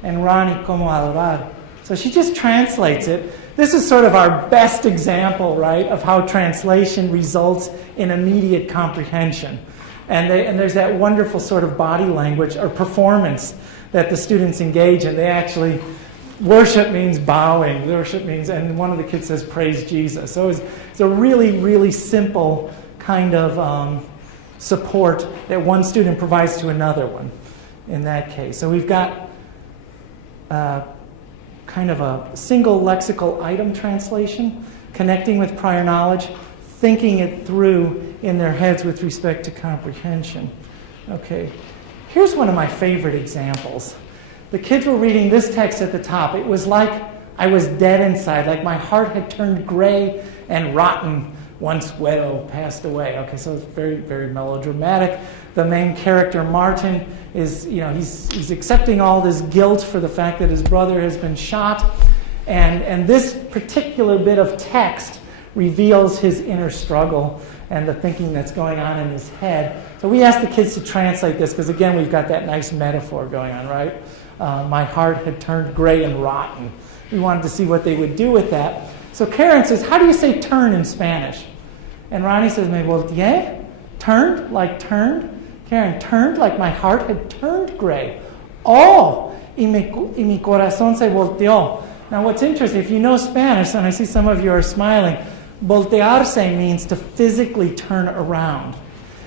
And Ronnie, como adorar? So she just translates it. This is sort of our best example, right, of how translation results in immediate comprehension. And there's that wonderful sort of body language or performance that the students engage in. They actually, worship means bowing. Worship means, and one of the kids says, praise Jesus. So it's a really, really simple kind of support that one student provides to another one in that case. So we've got kind of a single lexical item translation, connecting with prior knowledge, thinking it through in their heads with respect to comprehension. Okay, here's one of my favorite examples. The kids were reading this text at the top. It was like I was dead inside, like my heart had turned gray and rotten once Güero passed away. Okay, so it's very, very melodramatic. The main character, Martin, is, he's accepting all this guilt for the fact that his brother has been shot. And this particular bit of text reveals his inner struggle and the thinking that's going on in his head. So we asked the kids to translate this because, again, we've got that nice metaphor going on, right? My heart had turned gray and rotten. We wanted to see what they would do with that. So Karen says, how do you say turn in Spanish? And Ronnie says, me volteé, turned, like turned. Karen, turned, like my heart had turned gray. Oh, y mi corazón se volteó. Now what's interesting, if you know Spanish, and I see some of you are smiling, voltearse means to physically turn around.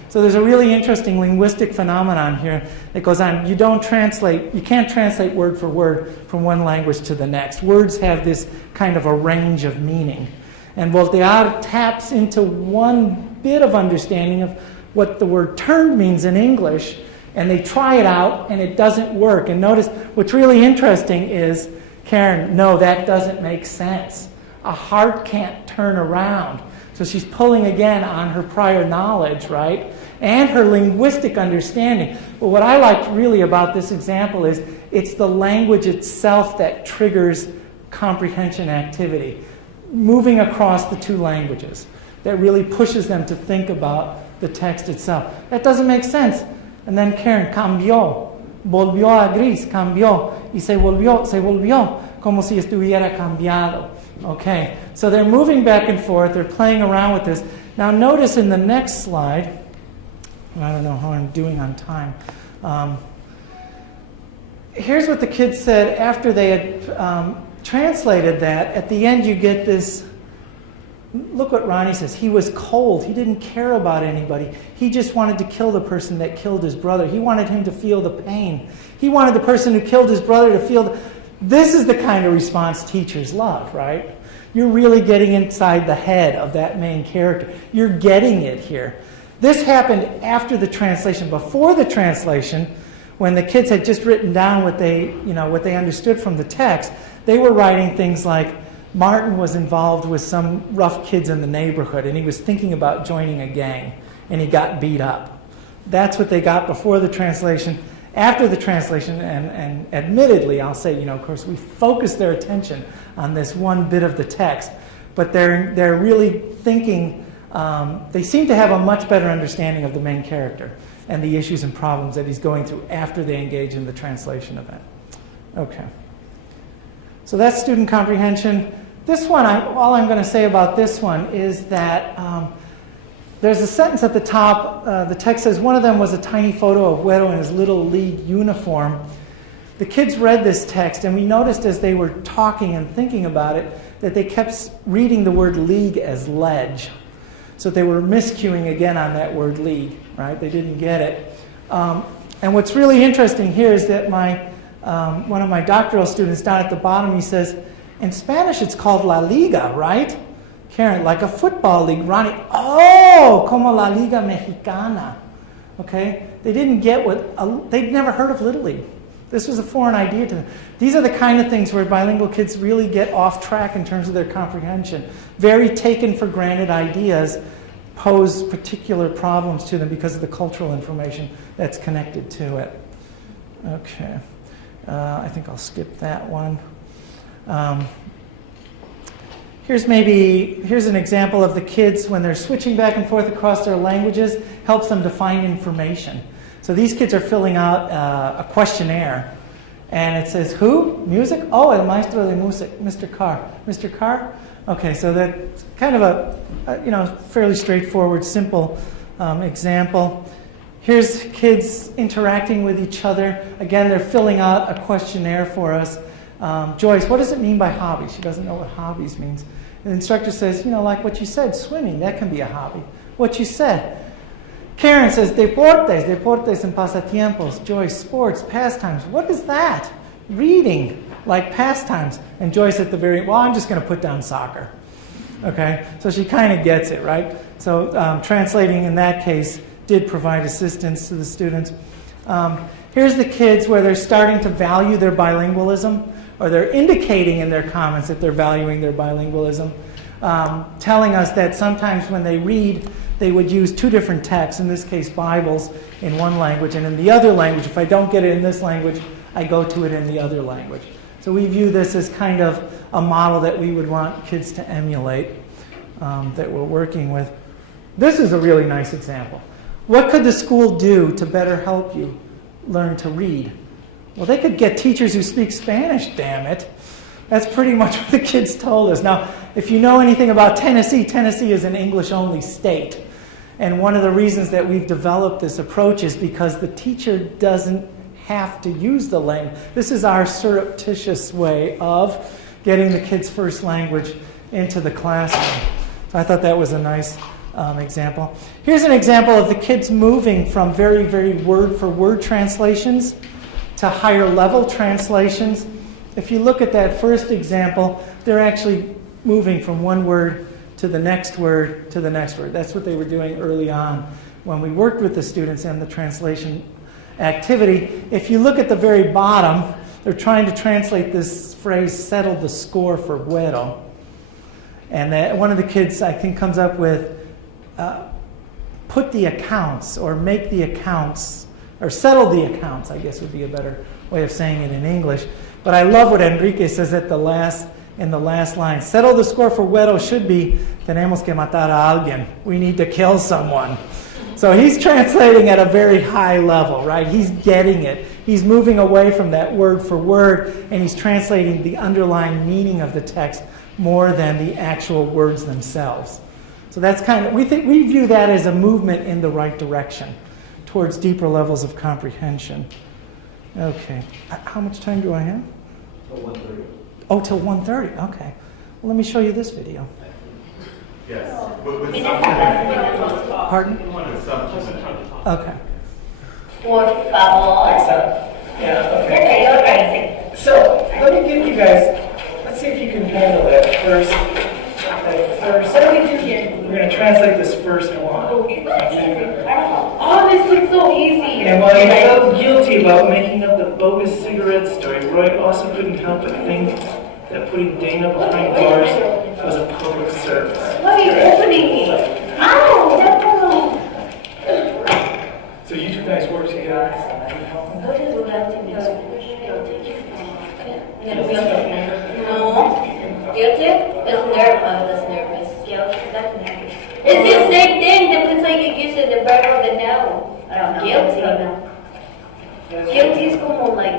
So there's a really interesting linguistic phenomenon here that goes on. You can't translate word for word from one language to the next. Words have this kind of a range of meaning. And voltear taps into one bit of understanding of what the word turned means in English, and they try it out, and it doesn't work. And notice, what's really interesting is, Karen, no, that doesn't make sense. A heart can't turn around. So she's pulling again on her prior knowledge, right? And her linguistic understanding. But what I liked really about this example is it's the language itself that triggers comprehension activity, moving across the two languages, that really pushes them to think about the text itself. That doesn't make sense. And then Karen, cambió, volvió a gris, cambió, y se volvió, como si estuviera cambiado. Okay, so they're moving back and forth, they're playing around with this. Now notice in the next slide, I don't know how I'm doing on time. Here's what the kids said after they had translated that. At the end you get this, look what Ronnie says, he was cold, he didn't care about anybody. He just wanted to kill the person that killed his brother. He wanted him to feel the pain. He wanted the person who killed his brother to feel This is the kind of response teachers love, right? You're really getting inside the head of that main character. You're getting it here. This happened after the translation. Before the translation, when the kids had just written down what they understood from the text, they were writing things like, Martin was involved with some rough kids in the neighborhood, and he was thinking about joining a gang, and he got beat up. That's what they got before the translation. After the translation, and admittedly, I'll say, of course, we focused their attention on this one bit of the text, but they're really thinking, they seem to have a much better understanding of the main character and the issues and problems that he's going through after they engage in the translation event. Okay. So that's student comprehension. This one, all I'm going to say about this one is that there's a sentence at the top. The text says, one of them was a tiny photo of Güero in his little league uniform. The kids read this text, and we noticed as they were talking and thinking about it that they kept reading the word league as ledge. So they were miscuing again on that word league, right? They didn't get it. And what's really interesting here is that one of my doctoral students down at the bottom, he says, in Spanish it's called La Liga, right? Karen, like a football league. Ronnie, oh, como La Liga Mexicana. Okay? They didn't get they'd never heard of Little League. This was a foreign idea to them. These are the kind of things where bilingual kids really get off track in terms of their comprehension. Very taken for granted ideas pose particular problems to them because of the cultural information that's connected to it. Okay. I think I'll skip that one. Here's an example of the kids when they're switching back and forth across their languages, helps them to find information. So these kids are filling out a questionnaire, And it says, who? Music? Oh, el maestro de music, Mr. Carr. Mr. Carr? Okay, so that's kind of a fairly straightforward, simple example. Here's kids interacting with each other. Again, they're filling out a questionnaire for us. Joyce, what does it mean by hobby? She doesn't know what hobbies means. And the instructor says, like what you said, swimming, that can be a hobby. What you said. Karen says, deportes and pasatiempos. Joyce, sports, pastimes. What is that? Reading, like pastimes. And Joyce at the very, I'm just going to put down soccer. Okay, so she kind of gets it, right? So translating in that case did provide assistance to the students. Here's the kids where they're starting to value their bilingualism, or they're indicating in their comments that they're valuing their bilingualism, telling us that sometimes when they read, they would use two different texts, in this case Bibles, in one language, and in the other language, if I don't get it in this language, I go to it in the other language. So we view this as kind of a model that we would want kids to emulate, that we're working with. This is a really nice example. What could the school do to better help you learn to read? Well, they could get teachers who speak Spanish, damn it. That's pretty much what the kids told us. Now, if you know anything about Tennessee, Tennessee is an English-only state. And one of the reasons that we've developed this approach is because the teacher doesn't have to use the language. This is our surreptitious way of getting the kids' first language into the classroom. So I thought that was a nice example. Here's an example of the kids moving from very, very word-for-word translations to higher-level translations. If you look at that first example, they're actually moving from one word to the next word to the next word. That's what they were doing early on when we worked with the students in the translation activity. If you look at the very bottom, they're trying to translate this phrase, settle the score for Güero. And one of the kids, I think, comes up with put the accounts, or make the accounts, or settle the accounts, I guess would be a better way of saying it in English. But I love what Enrique says in the last line. Settle the score for Güero should be, tenemos que matar a alguien. We need to kill someone. So he's translating at a very high level, right? He's getting it. He's moving away from that word for word, and he's translating the underlying meaning of the text more than the actual words themselves. So that's we view that as a movement in the right direction towards deeper levels of comprehension. Okay. How much time do I have? Till 1:30. Oh, till 1:30. Okay. Well, let me show you this video. Yes. With some Pardon? with some Okay. Por favor. Yeah, Okay, okay. So, let me give you guys, let's see if you can handle that first. What do we do here? We're going to translate this first one. Oh, this looks so easy. And while he felt guilty about making up the bogus cigarette story, Roy also couldn't help but think that putting Dana behind bars was a public service. What are you opening it? Oh, no. So you two guys work together. No. Guilty? That's nervous. It's the same thing. It's like you use the verb of the noun. Guilty. Guilty is como like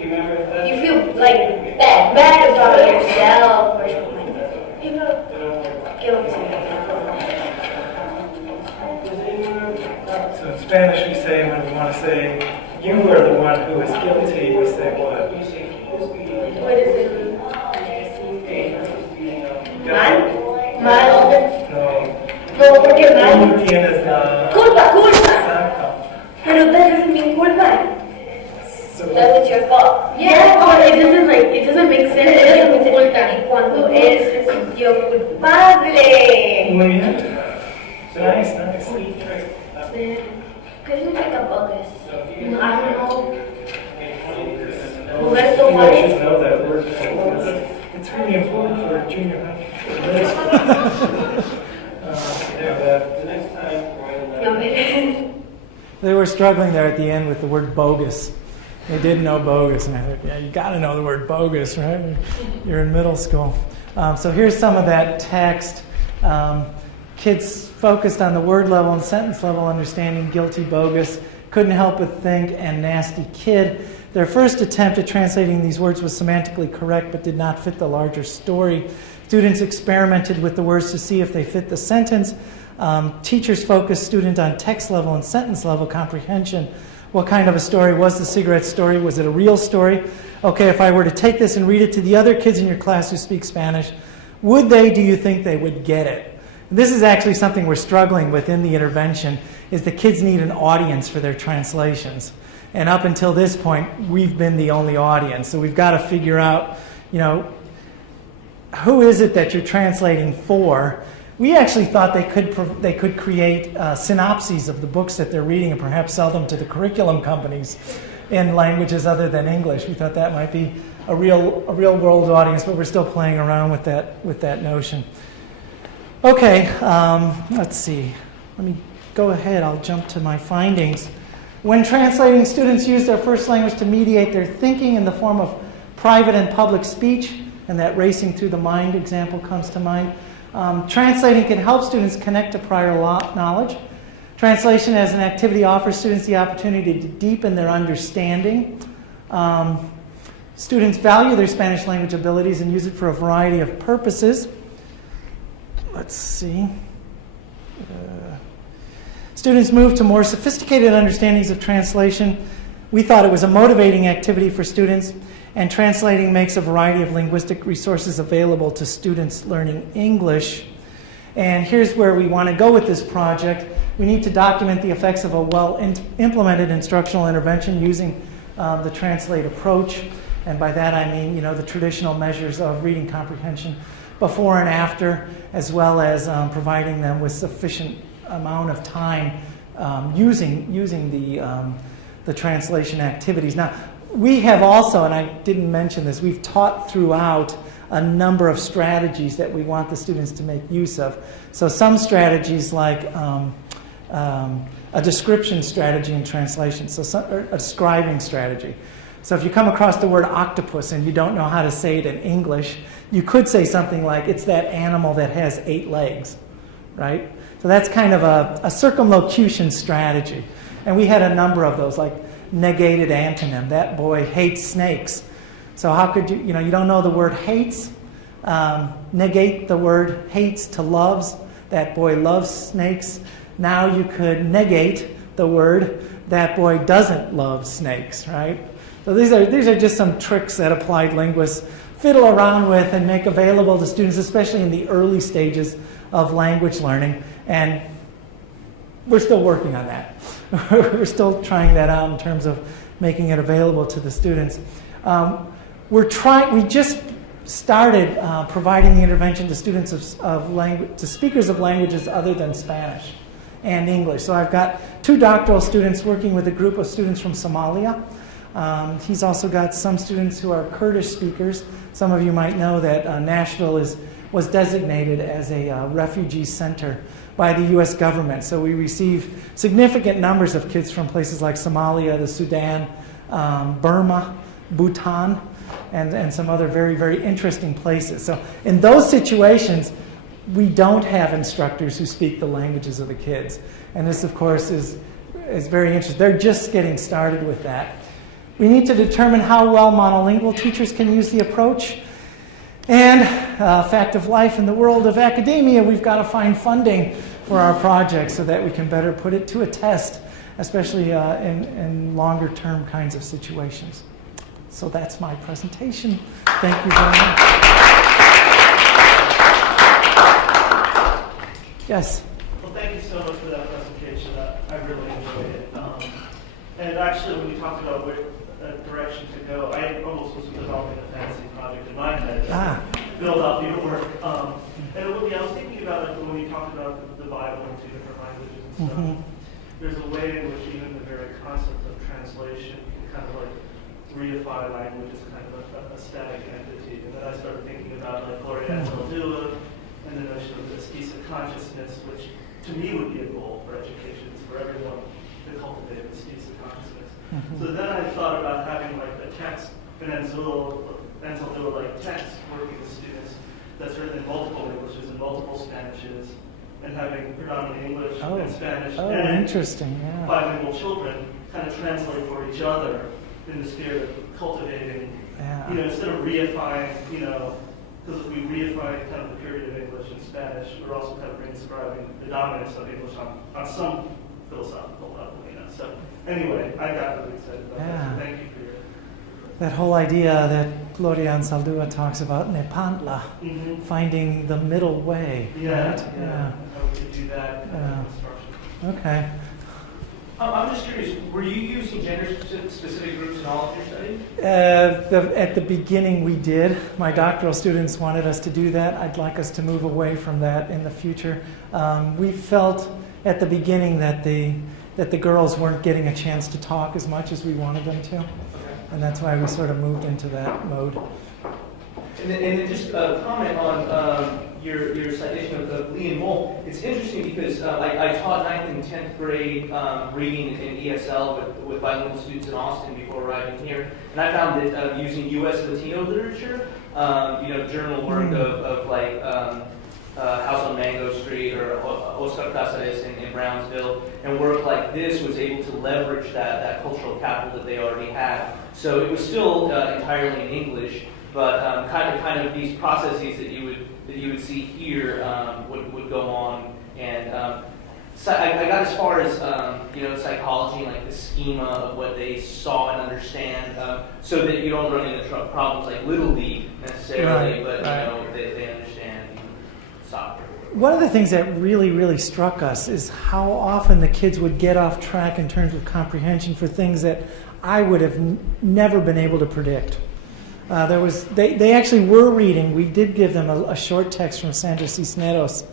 you feel like bad about yourself or something like that. You feel guilty. So in Spanish we say, when we want to say, you are the one who is guilty, we say what? What is it? Mal. No, porque mal. Tú tienes la... Culpa. Exacto. Pero that doesn't mean culpa. So That was your fault. Yeah, but it doesn't make sense. It doesn't culpa. Cuando es yo culpable. muy bien. Nice. ¿Qué significa bogus? I don't know. You guys should know that word. It's really important for junior high. They were struggling there at the end with the word bogus. They didn't know bogus, and I thought, yeah, you got to know the word bogus, right? You're in middle school. So here's some of that text. Kids focused on the word level and sentence level understanding, guilty, bogus, couldn't help but think, and nasty kid. Their first attempt at translating these words was semantically correct but did not fit the larger story. Students experimented with the words to see if they fit the sentence. Teachers focused students on text level and sentence level comprehension. What kind of a story was the cigarette story? Was it a real story? Okay, if I were to take this and read it to the other kids in your class who speak Spanish, do you think they would get it? This is actually something we're struggling with in the intervention, is the kids need an audience for their translations. And up until this point, we've been the only audience. So we've got to figure out, who is it that you're translating for? We actually thought they could create synopses of the books that they're reading and perhaps sell them to the curriculum companies in languages other than English. We thought that might be a real world audience, but we're still playing around with that notion. Okay, let's see. Let me go ahead. I'll jump to my findings. When translating, students use their first language to mediate their thinking in the form of private and public speech, and that racing through the mind example comes to mind. Translating can help students connect to prior knowledge. Translation as an activity offers students the opportunity to deepen their understanding. Students value their Spanish language abilities and use it for a variety of purposes. Let's see. Students move to more sophisticated understandings of translation. We thought it was a motivating activity for students, and translating makes a variety of linguistic resources available to students learning English. And here's where we want to go with this project. We need to document the effects of a well-implemented instructional intervention using the Translate approach. And by that I mean, the traditional measures of reading comprehension before and after, as well as providing them with sufficient amount of time using the translation activities. Now, we have also, and I didn't mention this, we've taught throughout a number of strategies that we want the students to make use of. So some strategies like a description strategy in translation, a describing strategy. So if you come across the word octopus and you don't know how to say it in English, you could say something like, it's that animal that has 8 legs, right? So that's kind of a circumlocution strategy. And we had a number of those, like negated antonym. That boy hates snakes. So how could you don't know the word hates? Negate the word hates to loves. That boy loves snakes. Now you could negate the word that boy doesn't love snakes, right? So these are just some tricks that applied linguists fiddle around with and make available to students, especially in the early stages of language learning. And we're still working on that. We're still trying that out in terms of making it available to the students. We just started providing the intervention to students to speakers of languages other than Spanish and English. So I've got 2 doctoral students working with a group of students from Somalia. He's also got some students who are Kurdish speakers. Some of you might know that Nashville was designated as a refugee center by the U.S. government. So we receive significant numbers of kids from places like Somalia, the Sudan, Burma, Bhutan, and some other very, very interesting places. So in those situations, we don't have instructors who speak the languages of the kids. And this, of course, is very interesting. They're just getting started with that. We need to determine how well monolingual teachers can use the approach. And fact of life in the world of academia, we've got to find funding for our project so that we can better put it to a test, especially in longer term kinds of situations. So that's my presentation. Thank you very much. Yes? Well, thank you so much for that presentation. I really enjoyed it. And actually, when you talked about which direction to go, I almost was developing a fantasy project in my head to build out your work. And I was thinking about it when you talked about the Bible in 2 different languages and stuff. Mm-hmm. There's a way in which even the very concept of translation can kind of like reify language as kind of a static entity. And then I started thinking about like Gloria Anzaldúa and the notion of this piece of consciousness, which to me would be a goal for education, is for everyone to cultivate this piece of consciousness. Mm-hmm. So then I thought about having like a text, an Anzaldúa like text working with students that's written in multiple Englishes and multiple Spanishes, and having predominantly English and Spanish and interesting, yeah. bilingual children kind of translate for each other in the spirit of cultivating, Yeah. instead of reifying, because we reify kind of the period of English and Spanish, we're also kind of reinscribing the dominance of English on some philosophical level, So anyway, I got really excited about that. So thank you for your. That whole idea that Gloria Anzaldúa talks about Nepantla, finding the middle way. Yeah, right? yeah. How we could do that instruction. Okay. I'm just curious, were you using gender-specific groups in all of your studies? At the beginning we did. My doctoral students wanted us to do that. I'd like us to move away from that in the future. We felt at the beginning that the girls weren't getting a chance to talk as much as we wanted them to. And that's why we sort of moved into that mode. And then just a comment on your citation of Lee and Moll. It's interesting because I taught 9th and 10th grade reading in ESL with bilingual students in Austin before arriving here. And I found that using U.S. Latino literature, journal work of like House on Mango Street or Oscar Casares in Brownsville, and work like this was able to leverage that cultural capital that they already had. So it was still entirely in English, but kind of these processes that you would see here would go on, and so I got as far as psychology, like the schema of what they saw and understand, so that you don't run into problems like Little League necessarily, but they understand soccer. One of the things that really, really struck us is how often the kids would get off track in terms of comprehension for things that I would have never been able to predict. They actually were reading. We did give them a short text from Sandra Cisneros.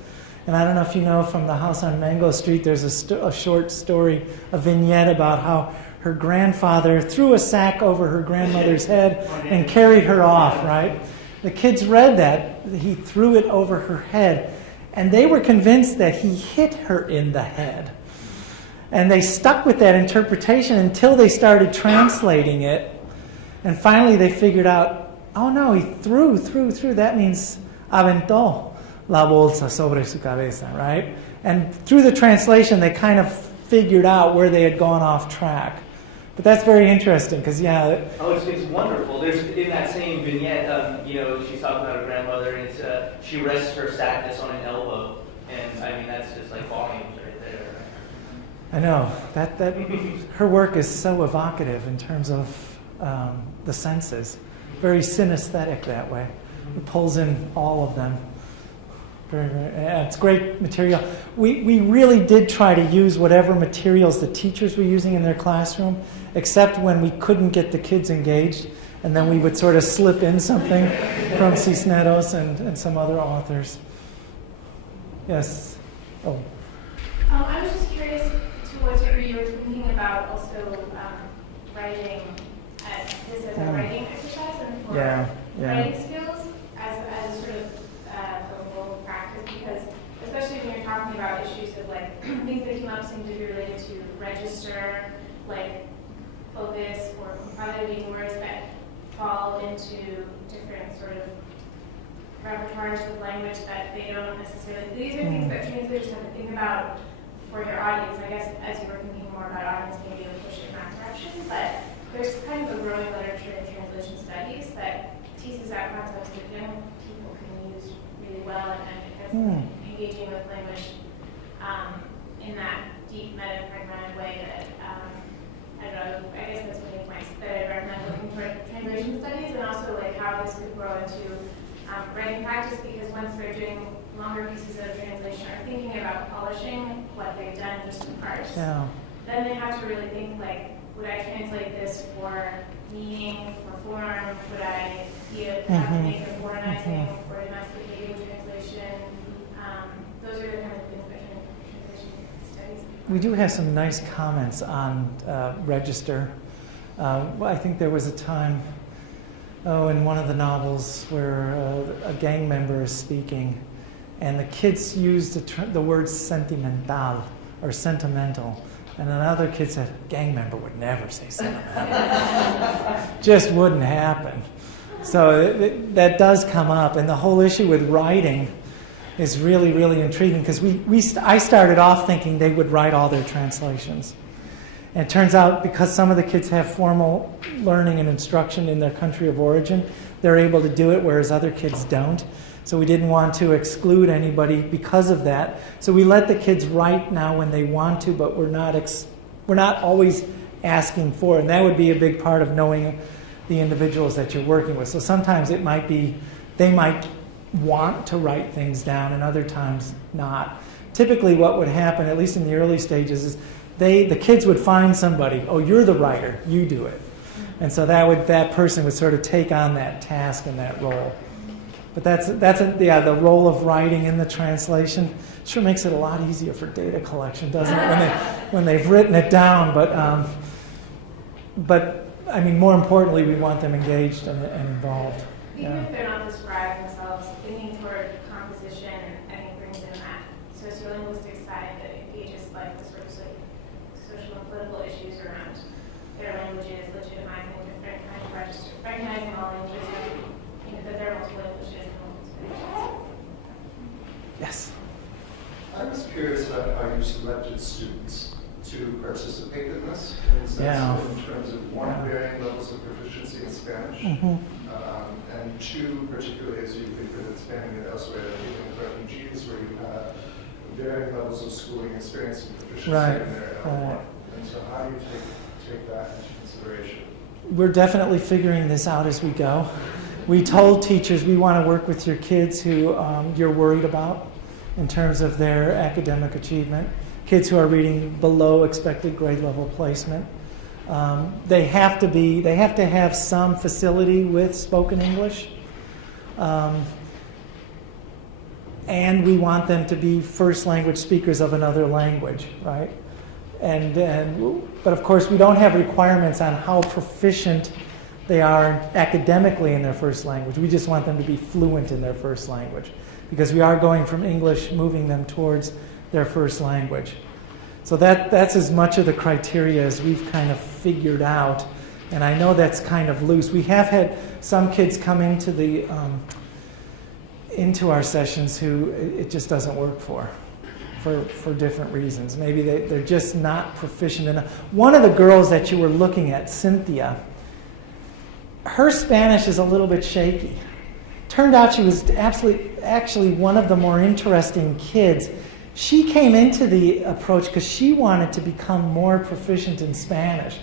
And I don't know if you know, from the House on Mango Street, there's a short story, a vignette about how her grandfather threw a sack over her grandmother's head and carried her off, right? The kids read that. He threw it over her head. And they were convinced that he hit her in the head. And they stuck with that interpretation until they started translating it. And finally they figured out, oh no, he threw. That means aventó la bolsa sobre su cabeza, right? And through the translation, they kind of figured out where they had gone off track. But that's very interesting, because it's wonderful. There's in that same vignette, she's talking about her grandmother, and it's she rests her sadness on an elbow, and I mean that's just like volumes right there. I know that her work is so evocative in terms of the senses, very synesthetic that way. It pulls in all of them. Very, very, it's great material. We really did try to use whatever materials the teachers were using in their classroom, except when we couldn't get the kids engaged, and then we would sort of slip in something from Cisneros and some other authors. Yes? Oh. I was just curious to what degree you were thinking about also writing this as a writing exercise and for writing skills as a sort of practice, because especially when you're talking about issues of like things that came up seem to be related to register, like focus or compatibility, words that fall into different sort of repertoires with language that they don't necessarily. These are things that translators have to think about for your audience. I guess as you were thinking more about audience, maybe you'll push it in that direction. But there's kind of a growing literature in translation studies that teases out concepts that young people can use really well, and it's engaging with language in that deep, meta-pragmatic way that, I don't know, I guess that's one of the points that I recommend looking toward translation studies, and also like how this could grow into writing practice, because once they're doing longer pieces of translation or thinking about polishing what they've done just in parts, then they have to really think like, would I translate this for meaning, for form? Would I have to make a foreignizing or domesticating translation? Those are the kind of things that translation studies. We do have some nice comments on register. I think there was a time, in one of the novels where a gang member is speaking, and the kids used the word sentimental or sentimental. And another kid said, gang member would never say sentimental. Just wouldn't happen. So that does come up. And the whole issue with writing is really, really intriguing, because I started off thinking they would write all their translations. And it turns out because some of the kids have formal learning and instruction in their country of origin, they're able to do it, whereas other kids don't. So we didn't want to exclude anybody because of that. So we let the kids write now when they want to, but we're not always asking for it. And that would be a big part of knowing the individuals that you're working with. So sometimes it might be, they might want to write things down and other times not. Typically what would happen, at least in the early stages, is the kids would find somebody, oh, you're the writer, you do it. And so that person would sort of take on that task and that role. But the role of writing in the translation sure makes it a lot easier for data collection, doesn't it? When they've written it down. But I mean, more importantly, we want them engaged and involved. Even if they're not describing themselves, thinking toward composition, I think brings in that sociolinguistic side that engages like the sort of social and political issues around their languages, legitimizing different kinds of registers, recognizing all languages, that there are multiple languages. Yes. I was curious about how you selected students to participate in this, in terms of varying levels of proficiency in Spanish, and two, particularly as you've been expanding it elsewhere, even with refugees, where you have varying levels of schooling experience and proficiency in their L1. And so how do you take that into consideration? We're definitely figuring this out as we go. We told teachers we want to work with your kids who you're worried about in terms of their academic achievement. Kids who are reading below expected grade level placement. They have to have some facility with spoken English. And we want them to be first language speakers of another language, right? But of course, we don't have requirements on how proficient they are academically in their first language. We just want them to be fluent in their first language because we are going from English, moving them towards their first language. So that's as much of the criteria as we've kind of figured out. And I know that's kind of loose. We have had some kids come into our sessions who it just doesn't work for different reasons. Maybe they're just not proficient enough. One of the girls that you were looking at, Cynthia, her Spanish is a little bit shaky. Turned out she was actually one of the more interesting kids. She came into the approach because she wanted to become more proficient in Spanish.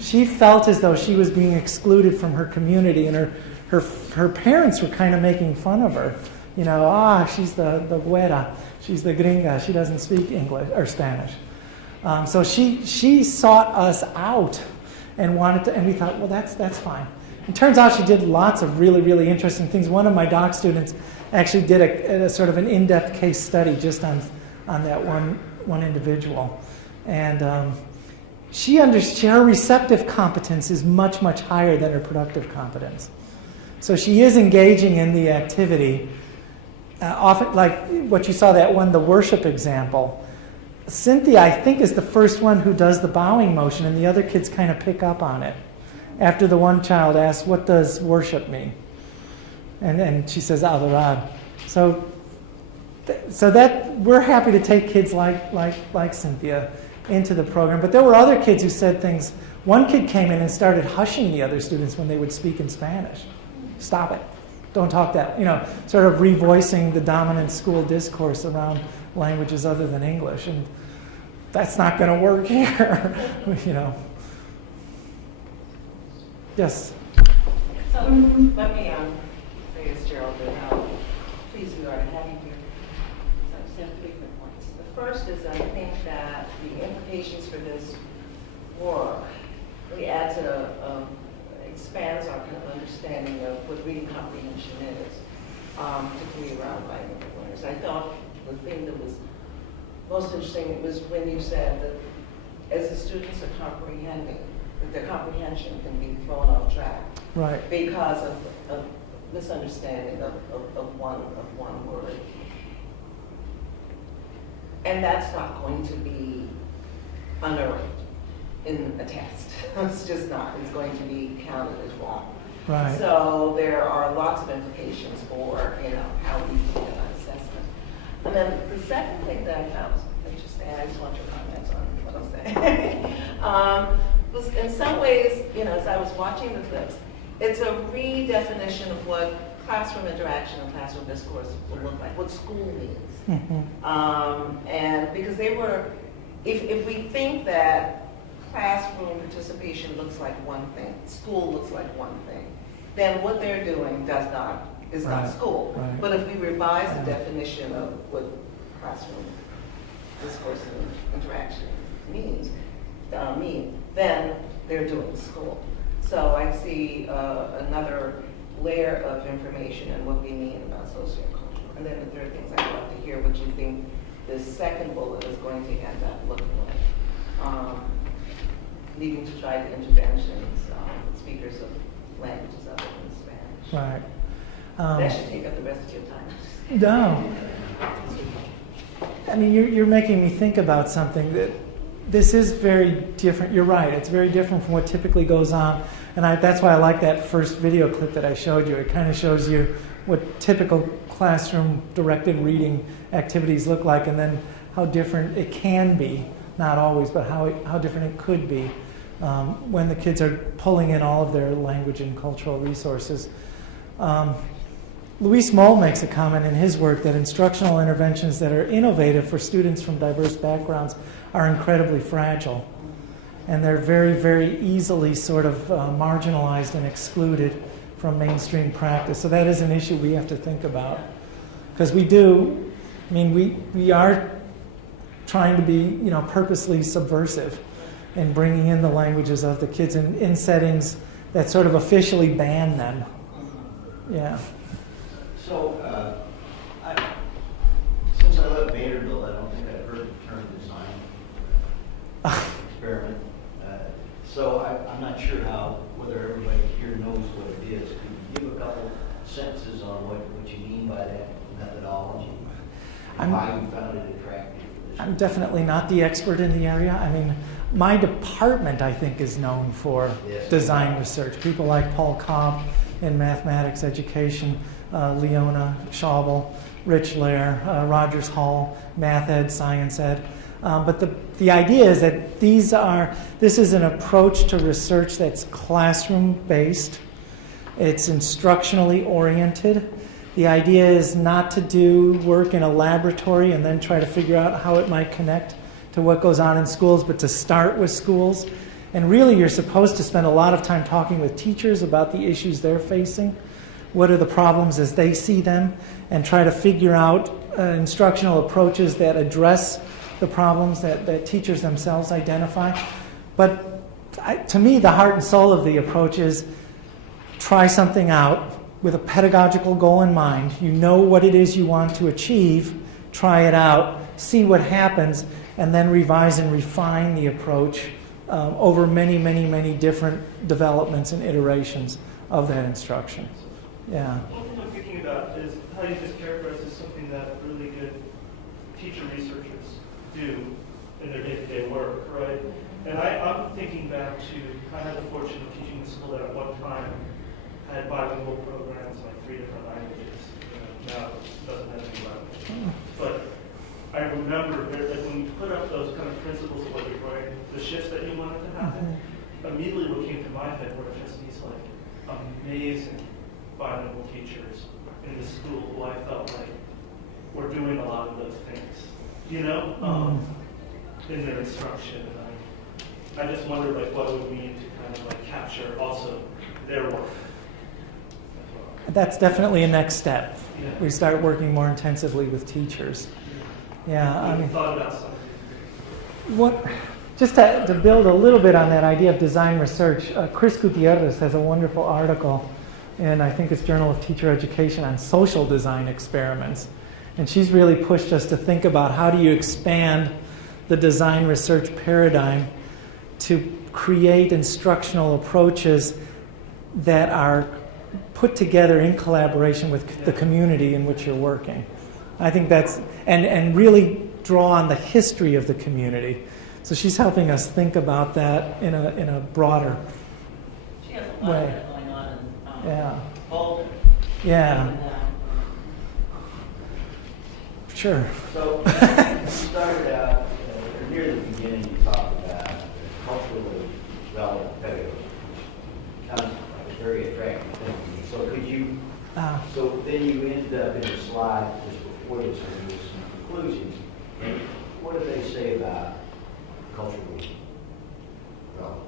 She felt as though she was being excluded from her community, and her parents were kind of making fun of her. You know, she's the güera, she's the gringa, she doesn't speak English or Spanish. So she sought us out and we thought, well, that's fine. It turns out she did lots of really, really interesting things. One of my doc students actually did a sort of an in-depth case study just on that one individual. And her receptive competence is much, much higher than her productive competence. So she is engaging in the activity. Often, like what you saw the worship example. Cynthia, I think, is the first one who does the bowing motion, and the other kids kind of pick up on it. After the one child asks, what does worship mean? And she says, adorar. So that we're happy to take kids like Cynthia into the program. But there were other kids who said things. One kid came in and started hushing the other students when they would speak in Spanish. Stop it. Don't talk that. Sort of revoicing the dominant school discourse around languages other than English. And that's not going to work here. Yes? So let me say as Gerald did, how pleased we are to have you here. So I just have 3 quick points. The first is I think that the implications for this work really expands our kind of understanding of what reading comprehension is, particularly around language learners. I thought the thing that was most interesting was when you said that as the students are comprehending, that their comprehension can be thrown off track, right, because of misunderstanding of one word, and that's not going to be unearthed in a test. It's just not. It's going to be counted as wrong. right. So there are lots of implications for how we do that assessment. And then the second thing that I found was interesting, I just want your comments on what I'm saying. Was in some ways, as I was watching the clips, it's a redefinition of what classroom interaction and classroom discourse will look like, what school means. And because they were, if we think that classroom participation looks like one thing, school looks like one thing, then what they're doing is not school. Right. But if we revise the definition of what classroom discourse and interaction means, then they're doing school. So I see another layer of information and what we mean about sociocultural. And then the third thing is I'd love to hear what you think this second bullet is going to end up looking like. Needing to try the interventions with speakers of languages other than Spanish. Right. That should take up the rest of your time. No. I mean, you're making me think about something that this is very different. You're right. It's very different from what typically goes on. And that's why I like that first video clip that I showed you. It kind of shows you what typical classroom-directed reading activities look like, and then how different it can be, not always, but how different it could be when the kids are pulling in all of their language and cultural resources. Luis Moll makes a comment in his work that instructional interventions that are innovative for students from diverse backgrounds are incredibly fragile. And they're very, very easily sort of marginalized and excluded from mainstream practice. So that is an issue we have to think about. Because we are trying to be, purposely subversive in bringing in the languages of the kids in settings that sort of officially ban them. Yeah. So, since I left Vanderbilt, I don't think I've heard the term design experiment. So I'm not sure whether everybody here knows what it is. Could you give a couple sentences on what you mean by that methodology? Why you found it attractive? I'm definitely not the expert in the area. I mean, my department, I think, is known for design research. People like Paul Cobb in mathematics education, Leona Schaubel, Rich Lair, Rogers Hall, math ed, science ed. But the idea is that this is an approach to research that's classroom-based. It's instructionally oriented. The idea is not to do work in a laboratory and then try to figure out how it might connect to what goes on in schools, but to start with schools. And really, you're supposed to spend a lot of time talking with teachers about the issues they're facing. What are the problems as they see them? And try to figure out instructional approaches that address the problems that teachers themselves identify. But to me, the heart and soul of the approach is try something out with a pedagogical goal in mind. You know what it is you want to achieve, try it out, see what happens, and then revise and refine the approach over many, many, many different developments and iterations of that instruction. Yeah. One thing I'm thinking about is how you just characterize as something that really good teacher researchers do in their day-to-day work, right? And I'm thinking back to, I had the fortune of teaching in school that at one time had bilingual programs, like 3 different languages. Now it doesn't have any language. But I remember that when you put up those kind of principles of what you're writing, the shifts that you wanted to happen, immediately what came to my head were just these like amazing bilingual teachers in the school who I felt like were doing a lot of those things, in their instruction. And I just wonder like what it would mean to kind of like capture also their work. That's definitely a next step. Yeah. We start working more intensively with teachers. Yeah, I mean, thought about something. Just to build a little bit on that idea of design research, Chris Gutierrez has a wonderful article in, I think it's Journal of Teacher Education, on social design experiments. And she's really pushed us to think about how do you expand the design research paradigm to create instructional approaches that are put together in collaboration with the community in which you're working. I think that's, and really draw on the history of the community. So she's helping us think about that in a broader She has a lot way. of that going on in Yeah. Boulder. Yeah. And, Sure. So you started out, near the beginning, you talked about cultural what do they say about cultural relevant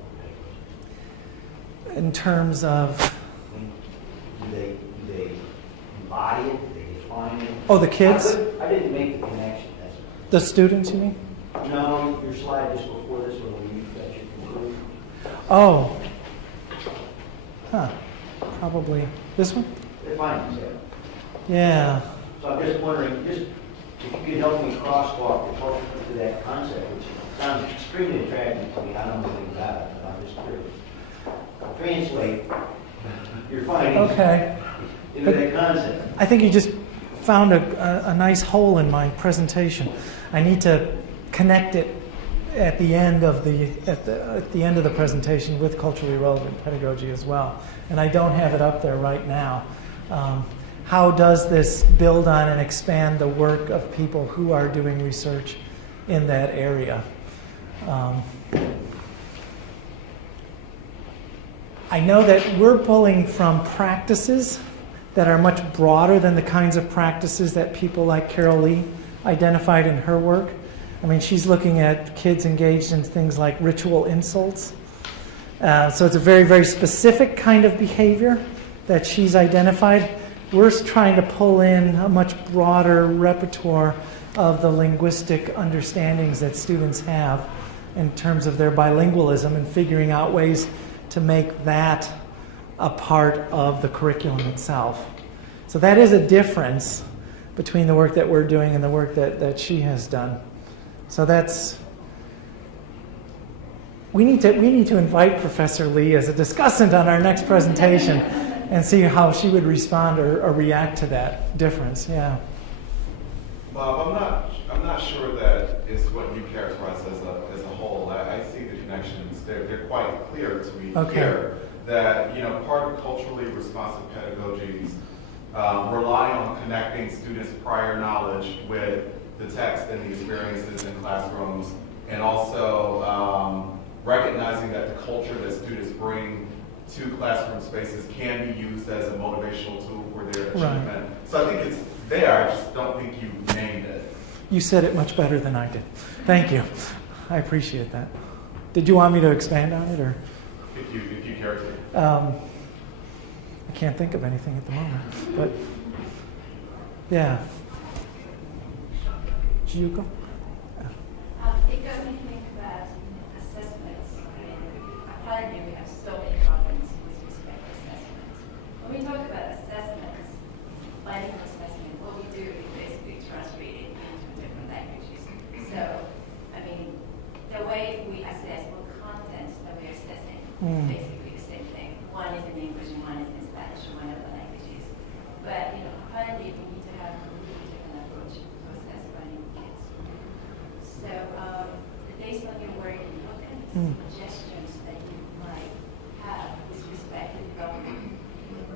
In terms of, pedagogy? Do they embody it? Do they define it? oh, the kids? I didn't make the connection. The students, you mean? No, your slide just before this one, when you got your conclusion. Oh. Huh. Probably this one? Define it. Yeah. So I'm just wondering, just if you could help me crosswalk the culture to that concept, which sounds extremely attractive to me. I don't know anything about it, but I'm just curious. Translate your findings into that concept. I think you just found a nice hole in my presentation. I need to connect it at the end of the end of the presentation with culturally relevant pedagogy as well. And I don't have it up there right now. How does this build on and expand the work of people who are doing research in that area? I know that we're pulling from practices that are much broader than the kinds of practices that people like Carol Lee identified in her work. I mean, she's looking at kids engaged in things like ritual insults. So it's a very, very specific kind of behavior that she's identified. We're trying to pull in a much broader repertoire of the linguistic understandings that students have in terms of their bilingualism and figuring out ways to make that a part of the curriculum itself. So that is a difference between the work that we're doing and the work that she has done. So we need to invite Professor Lee as a discussant on our next presentation and see how she would respond or react to that difference. Yeah. Bob, I'm not sure that is what you characterize as a whole. I see the connections. They're quite clear to me here. That part of culturally responsive pedagogies rely on connecting students' prior knowledge with the text and the experiences in classrooms, and also recognizing that the culture that students bring to classroom spaces can be used as a motivational tool for their achievement. Right. So I think it's there. I just don't think you named it. You said it much better than I did. Thank you. I appreciate that. Did you want me to expand on it, or? If you care to. I can't think of anything at the moment, but yeah. Yuko? It got me think about assessments. Apparently we have so many problems with respect to assessments. When we talk about assessments, bilingual assessment, what we do is basically translate it into different languages. So, I mean, the way we assess what contents that we're assessing is basically the same thing. One is in English and one is in Spanish or one other languages. But, apparently we need to have a completely different approach to assess bilingual kids. So, based on your work, what kind of suggestions that you might have with respect to developing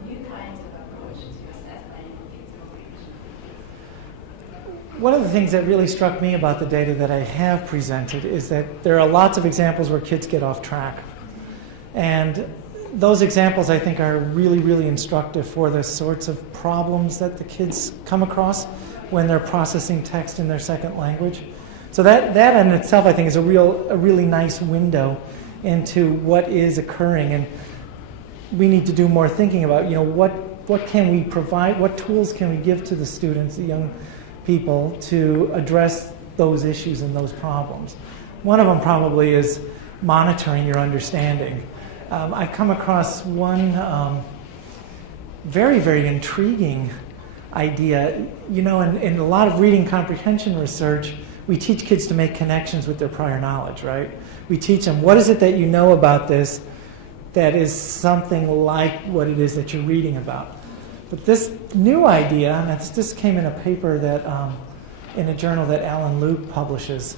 new kinds of approach to assess bilingual kids over English? One of the things that really struck me about the data that I have presented is that there are lots of examples where kids get off track. And those examples, I think, are really, really instructive for the sorts of problems that the kids come across when they're processing text in their second language. So that in itself, I think, is a really nice window into what is occurring. And we need to do more thinking about, what can we provide, what tools can we give to the students, the young people, to address those issues and those problems. One of them probably is monitoring your understanding. I've come across one very, very intriguing idea. In a lot of reading comprehension research, we teach kids to make connections with their prior knowledge, right? We teach them, what is it that you know about this that is something like what it is that you're reading about? But this new idea, and this came in a paper that in a journal that Alan Luke publishes,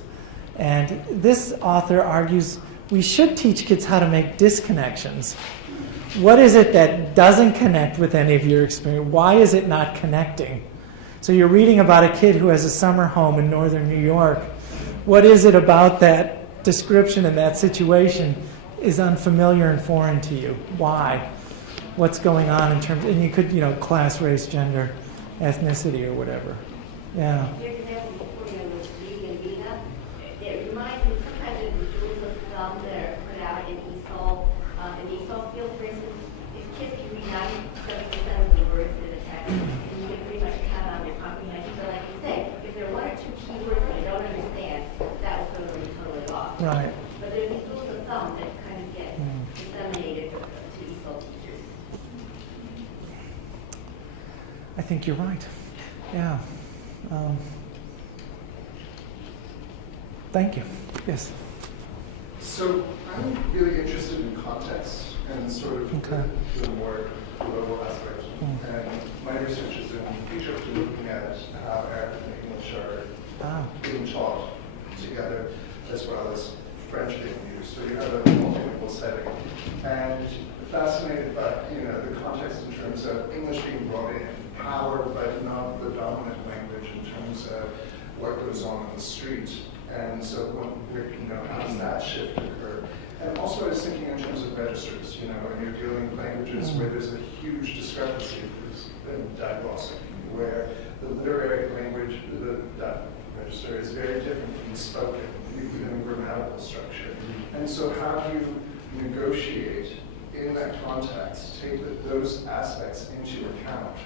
and this author argues we should teach kids how to make disconnections. What is it that doesn't connect with any of your experience? Why is it not connecting? So you're reading about a kid who has a summer home in northern New York. What is it about that description and that situation is unfamiliar and foreign to you? Why? What's going on in terms, and you could, class, race, gender, ethnicity, or whatever. Yeah. Right. But there's these rules of thumb that kind of get disseminated to ESOL teachers. I think you're right. Yeah. Thank you. Yes. So I'm really interested in context and sort of the more global aspect. And my research is in Egypt, looking at how Arabic and English are being taught together, as well as French being used. So you have a multilingual setting. And fascinated by the context in terms of English being brought in power, but not the dominant language in terms of what goes on the street. And so how does that shift occur? And also I was thinking in terms of registers, when you're dealing with languages where there's a huge discrepancy in diglossic, where the literary language, that register is very different from the spoken, even grammatical structure. And so how do you negotiate in that context, take those aspects into account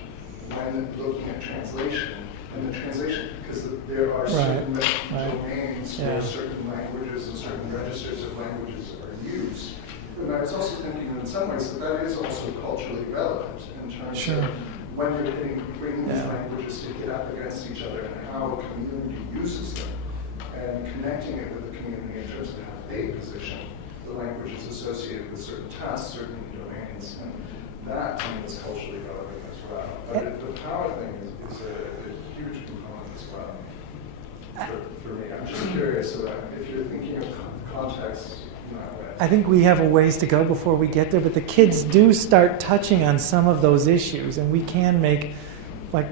when looking at translation? And the translation, because there are certain domains where certain languages and certain registers of languages are used. And I was also thinking in some ways that is also culturally relevant in terms of when you're bringing these languages to get up against each other and how a community uses them, and connecting it with the community in terms of how they position the languages associated with certain tasks, certain domains. And that, to me, is culturally relevant as well. But the power thing is a huge component as well for me. I'm just curious about if you're thinking of context in that way. I think we have a ways to go before we get there, but the kids do start touching on some of those issues, and we can make, like,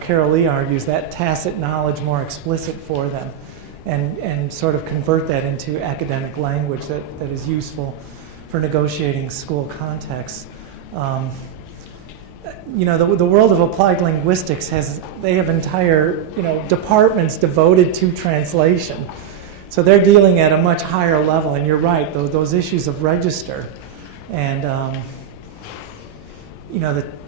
Carol Lee argues, that tacit knowledge more explicit for them, and sort of convert that into academic language that is useful for negotiating school contexts. The world of applied linguistics have entire departments devoted to translation. So they're dealing at a much higher level, and you're right, those issues of register and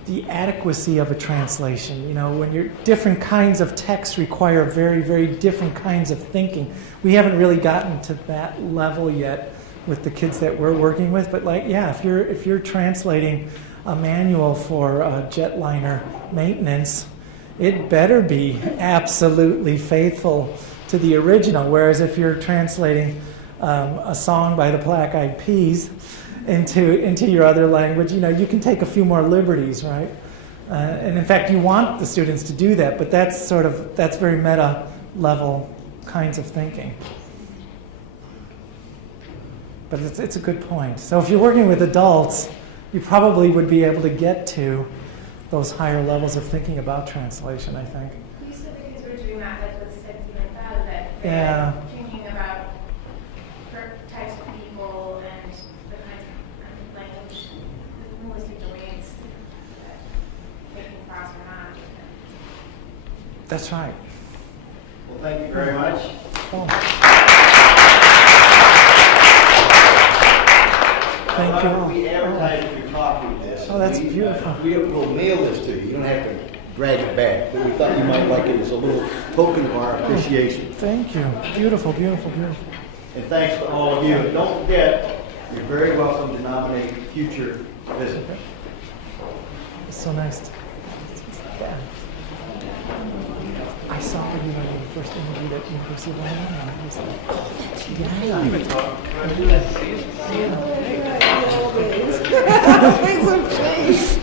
the adequacy of a translation. When different kinds of texts require very, very different kinds of thinking. We haven't really gotten to that level yet with the kids that we're working with, but if you're translating a manual for jetliner maintenance, it better be absolutely faithful to the original. Whereas if you're translating a song by the Black Eyed Peas into your other language, you can take a few more liberties, right? And in fact, you want the students to do that, but that's very meta level kinds of thinking. But it's a good point. So if you're working with adults, you probably would be able to get to those higher levels of thinking about translation, I think. You said the kids were doing that with 17 that they're thinking about types of people and the kinds of language, the linguistic domains that they can cross or not. That's right. Well, thank you very much. Thank you. We advertise your copy of this. Oh, that's beautiful. We'll mail this to you. You don't have to drag it back. But we thought you might like it as a little token of our appreciation. Thank you. Beautiful, beautiful, beautiful. And thanks to all of you. And don't forget, you're very welcome to nominate future visitors. It's so nice. I saw you when you first interviewed at University of Wyoming. I was like, oh, that's you. Yeah. Things have changed.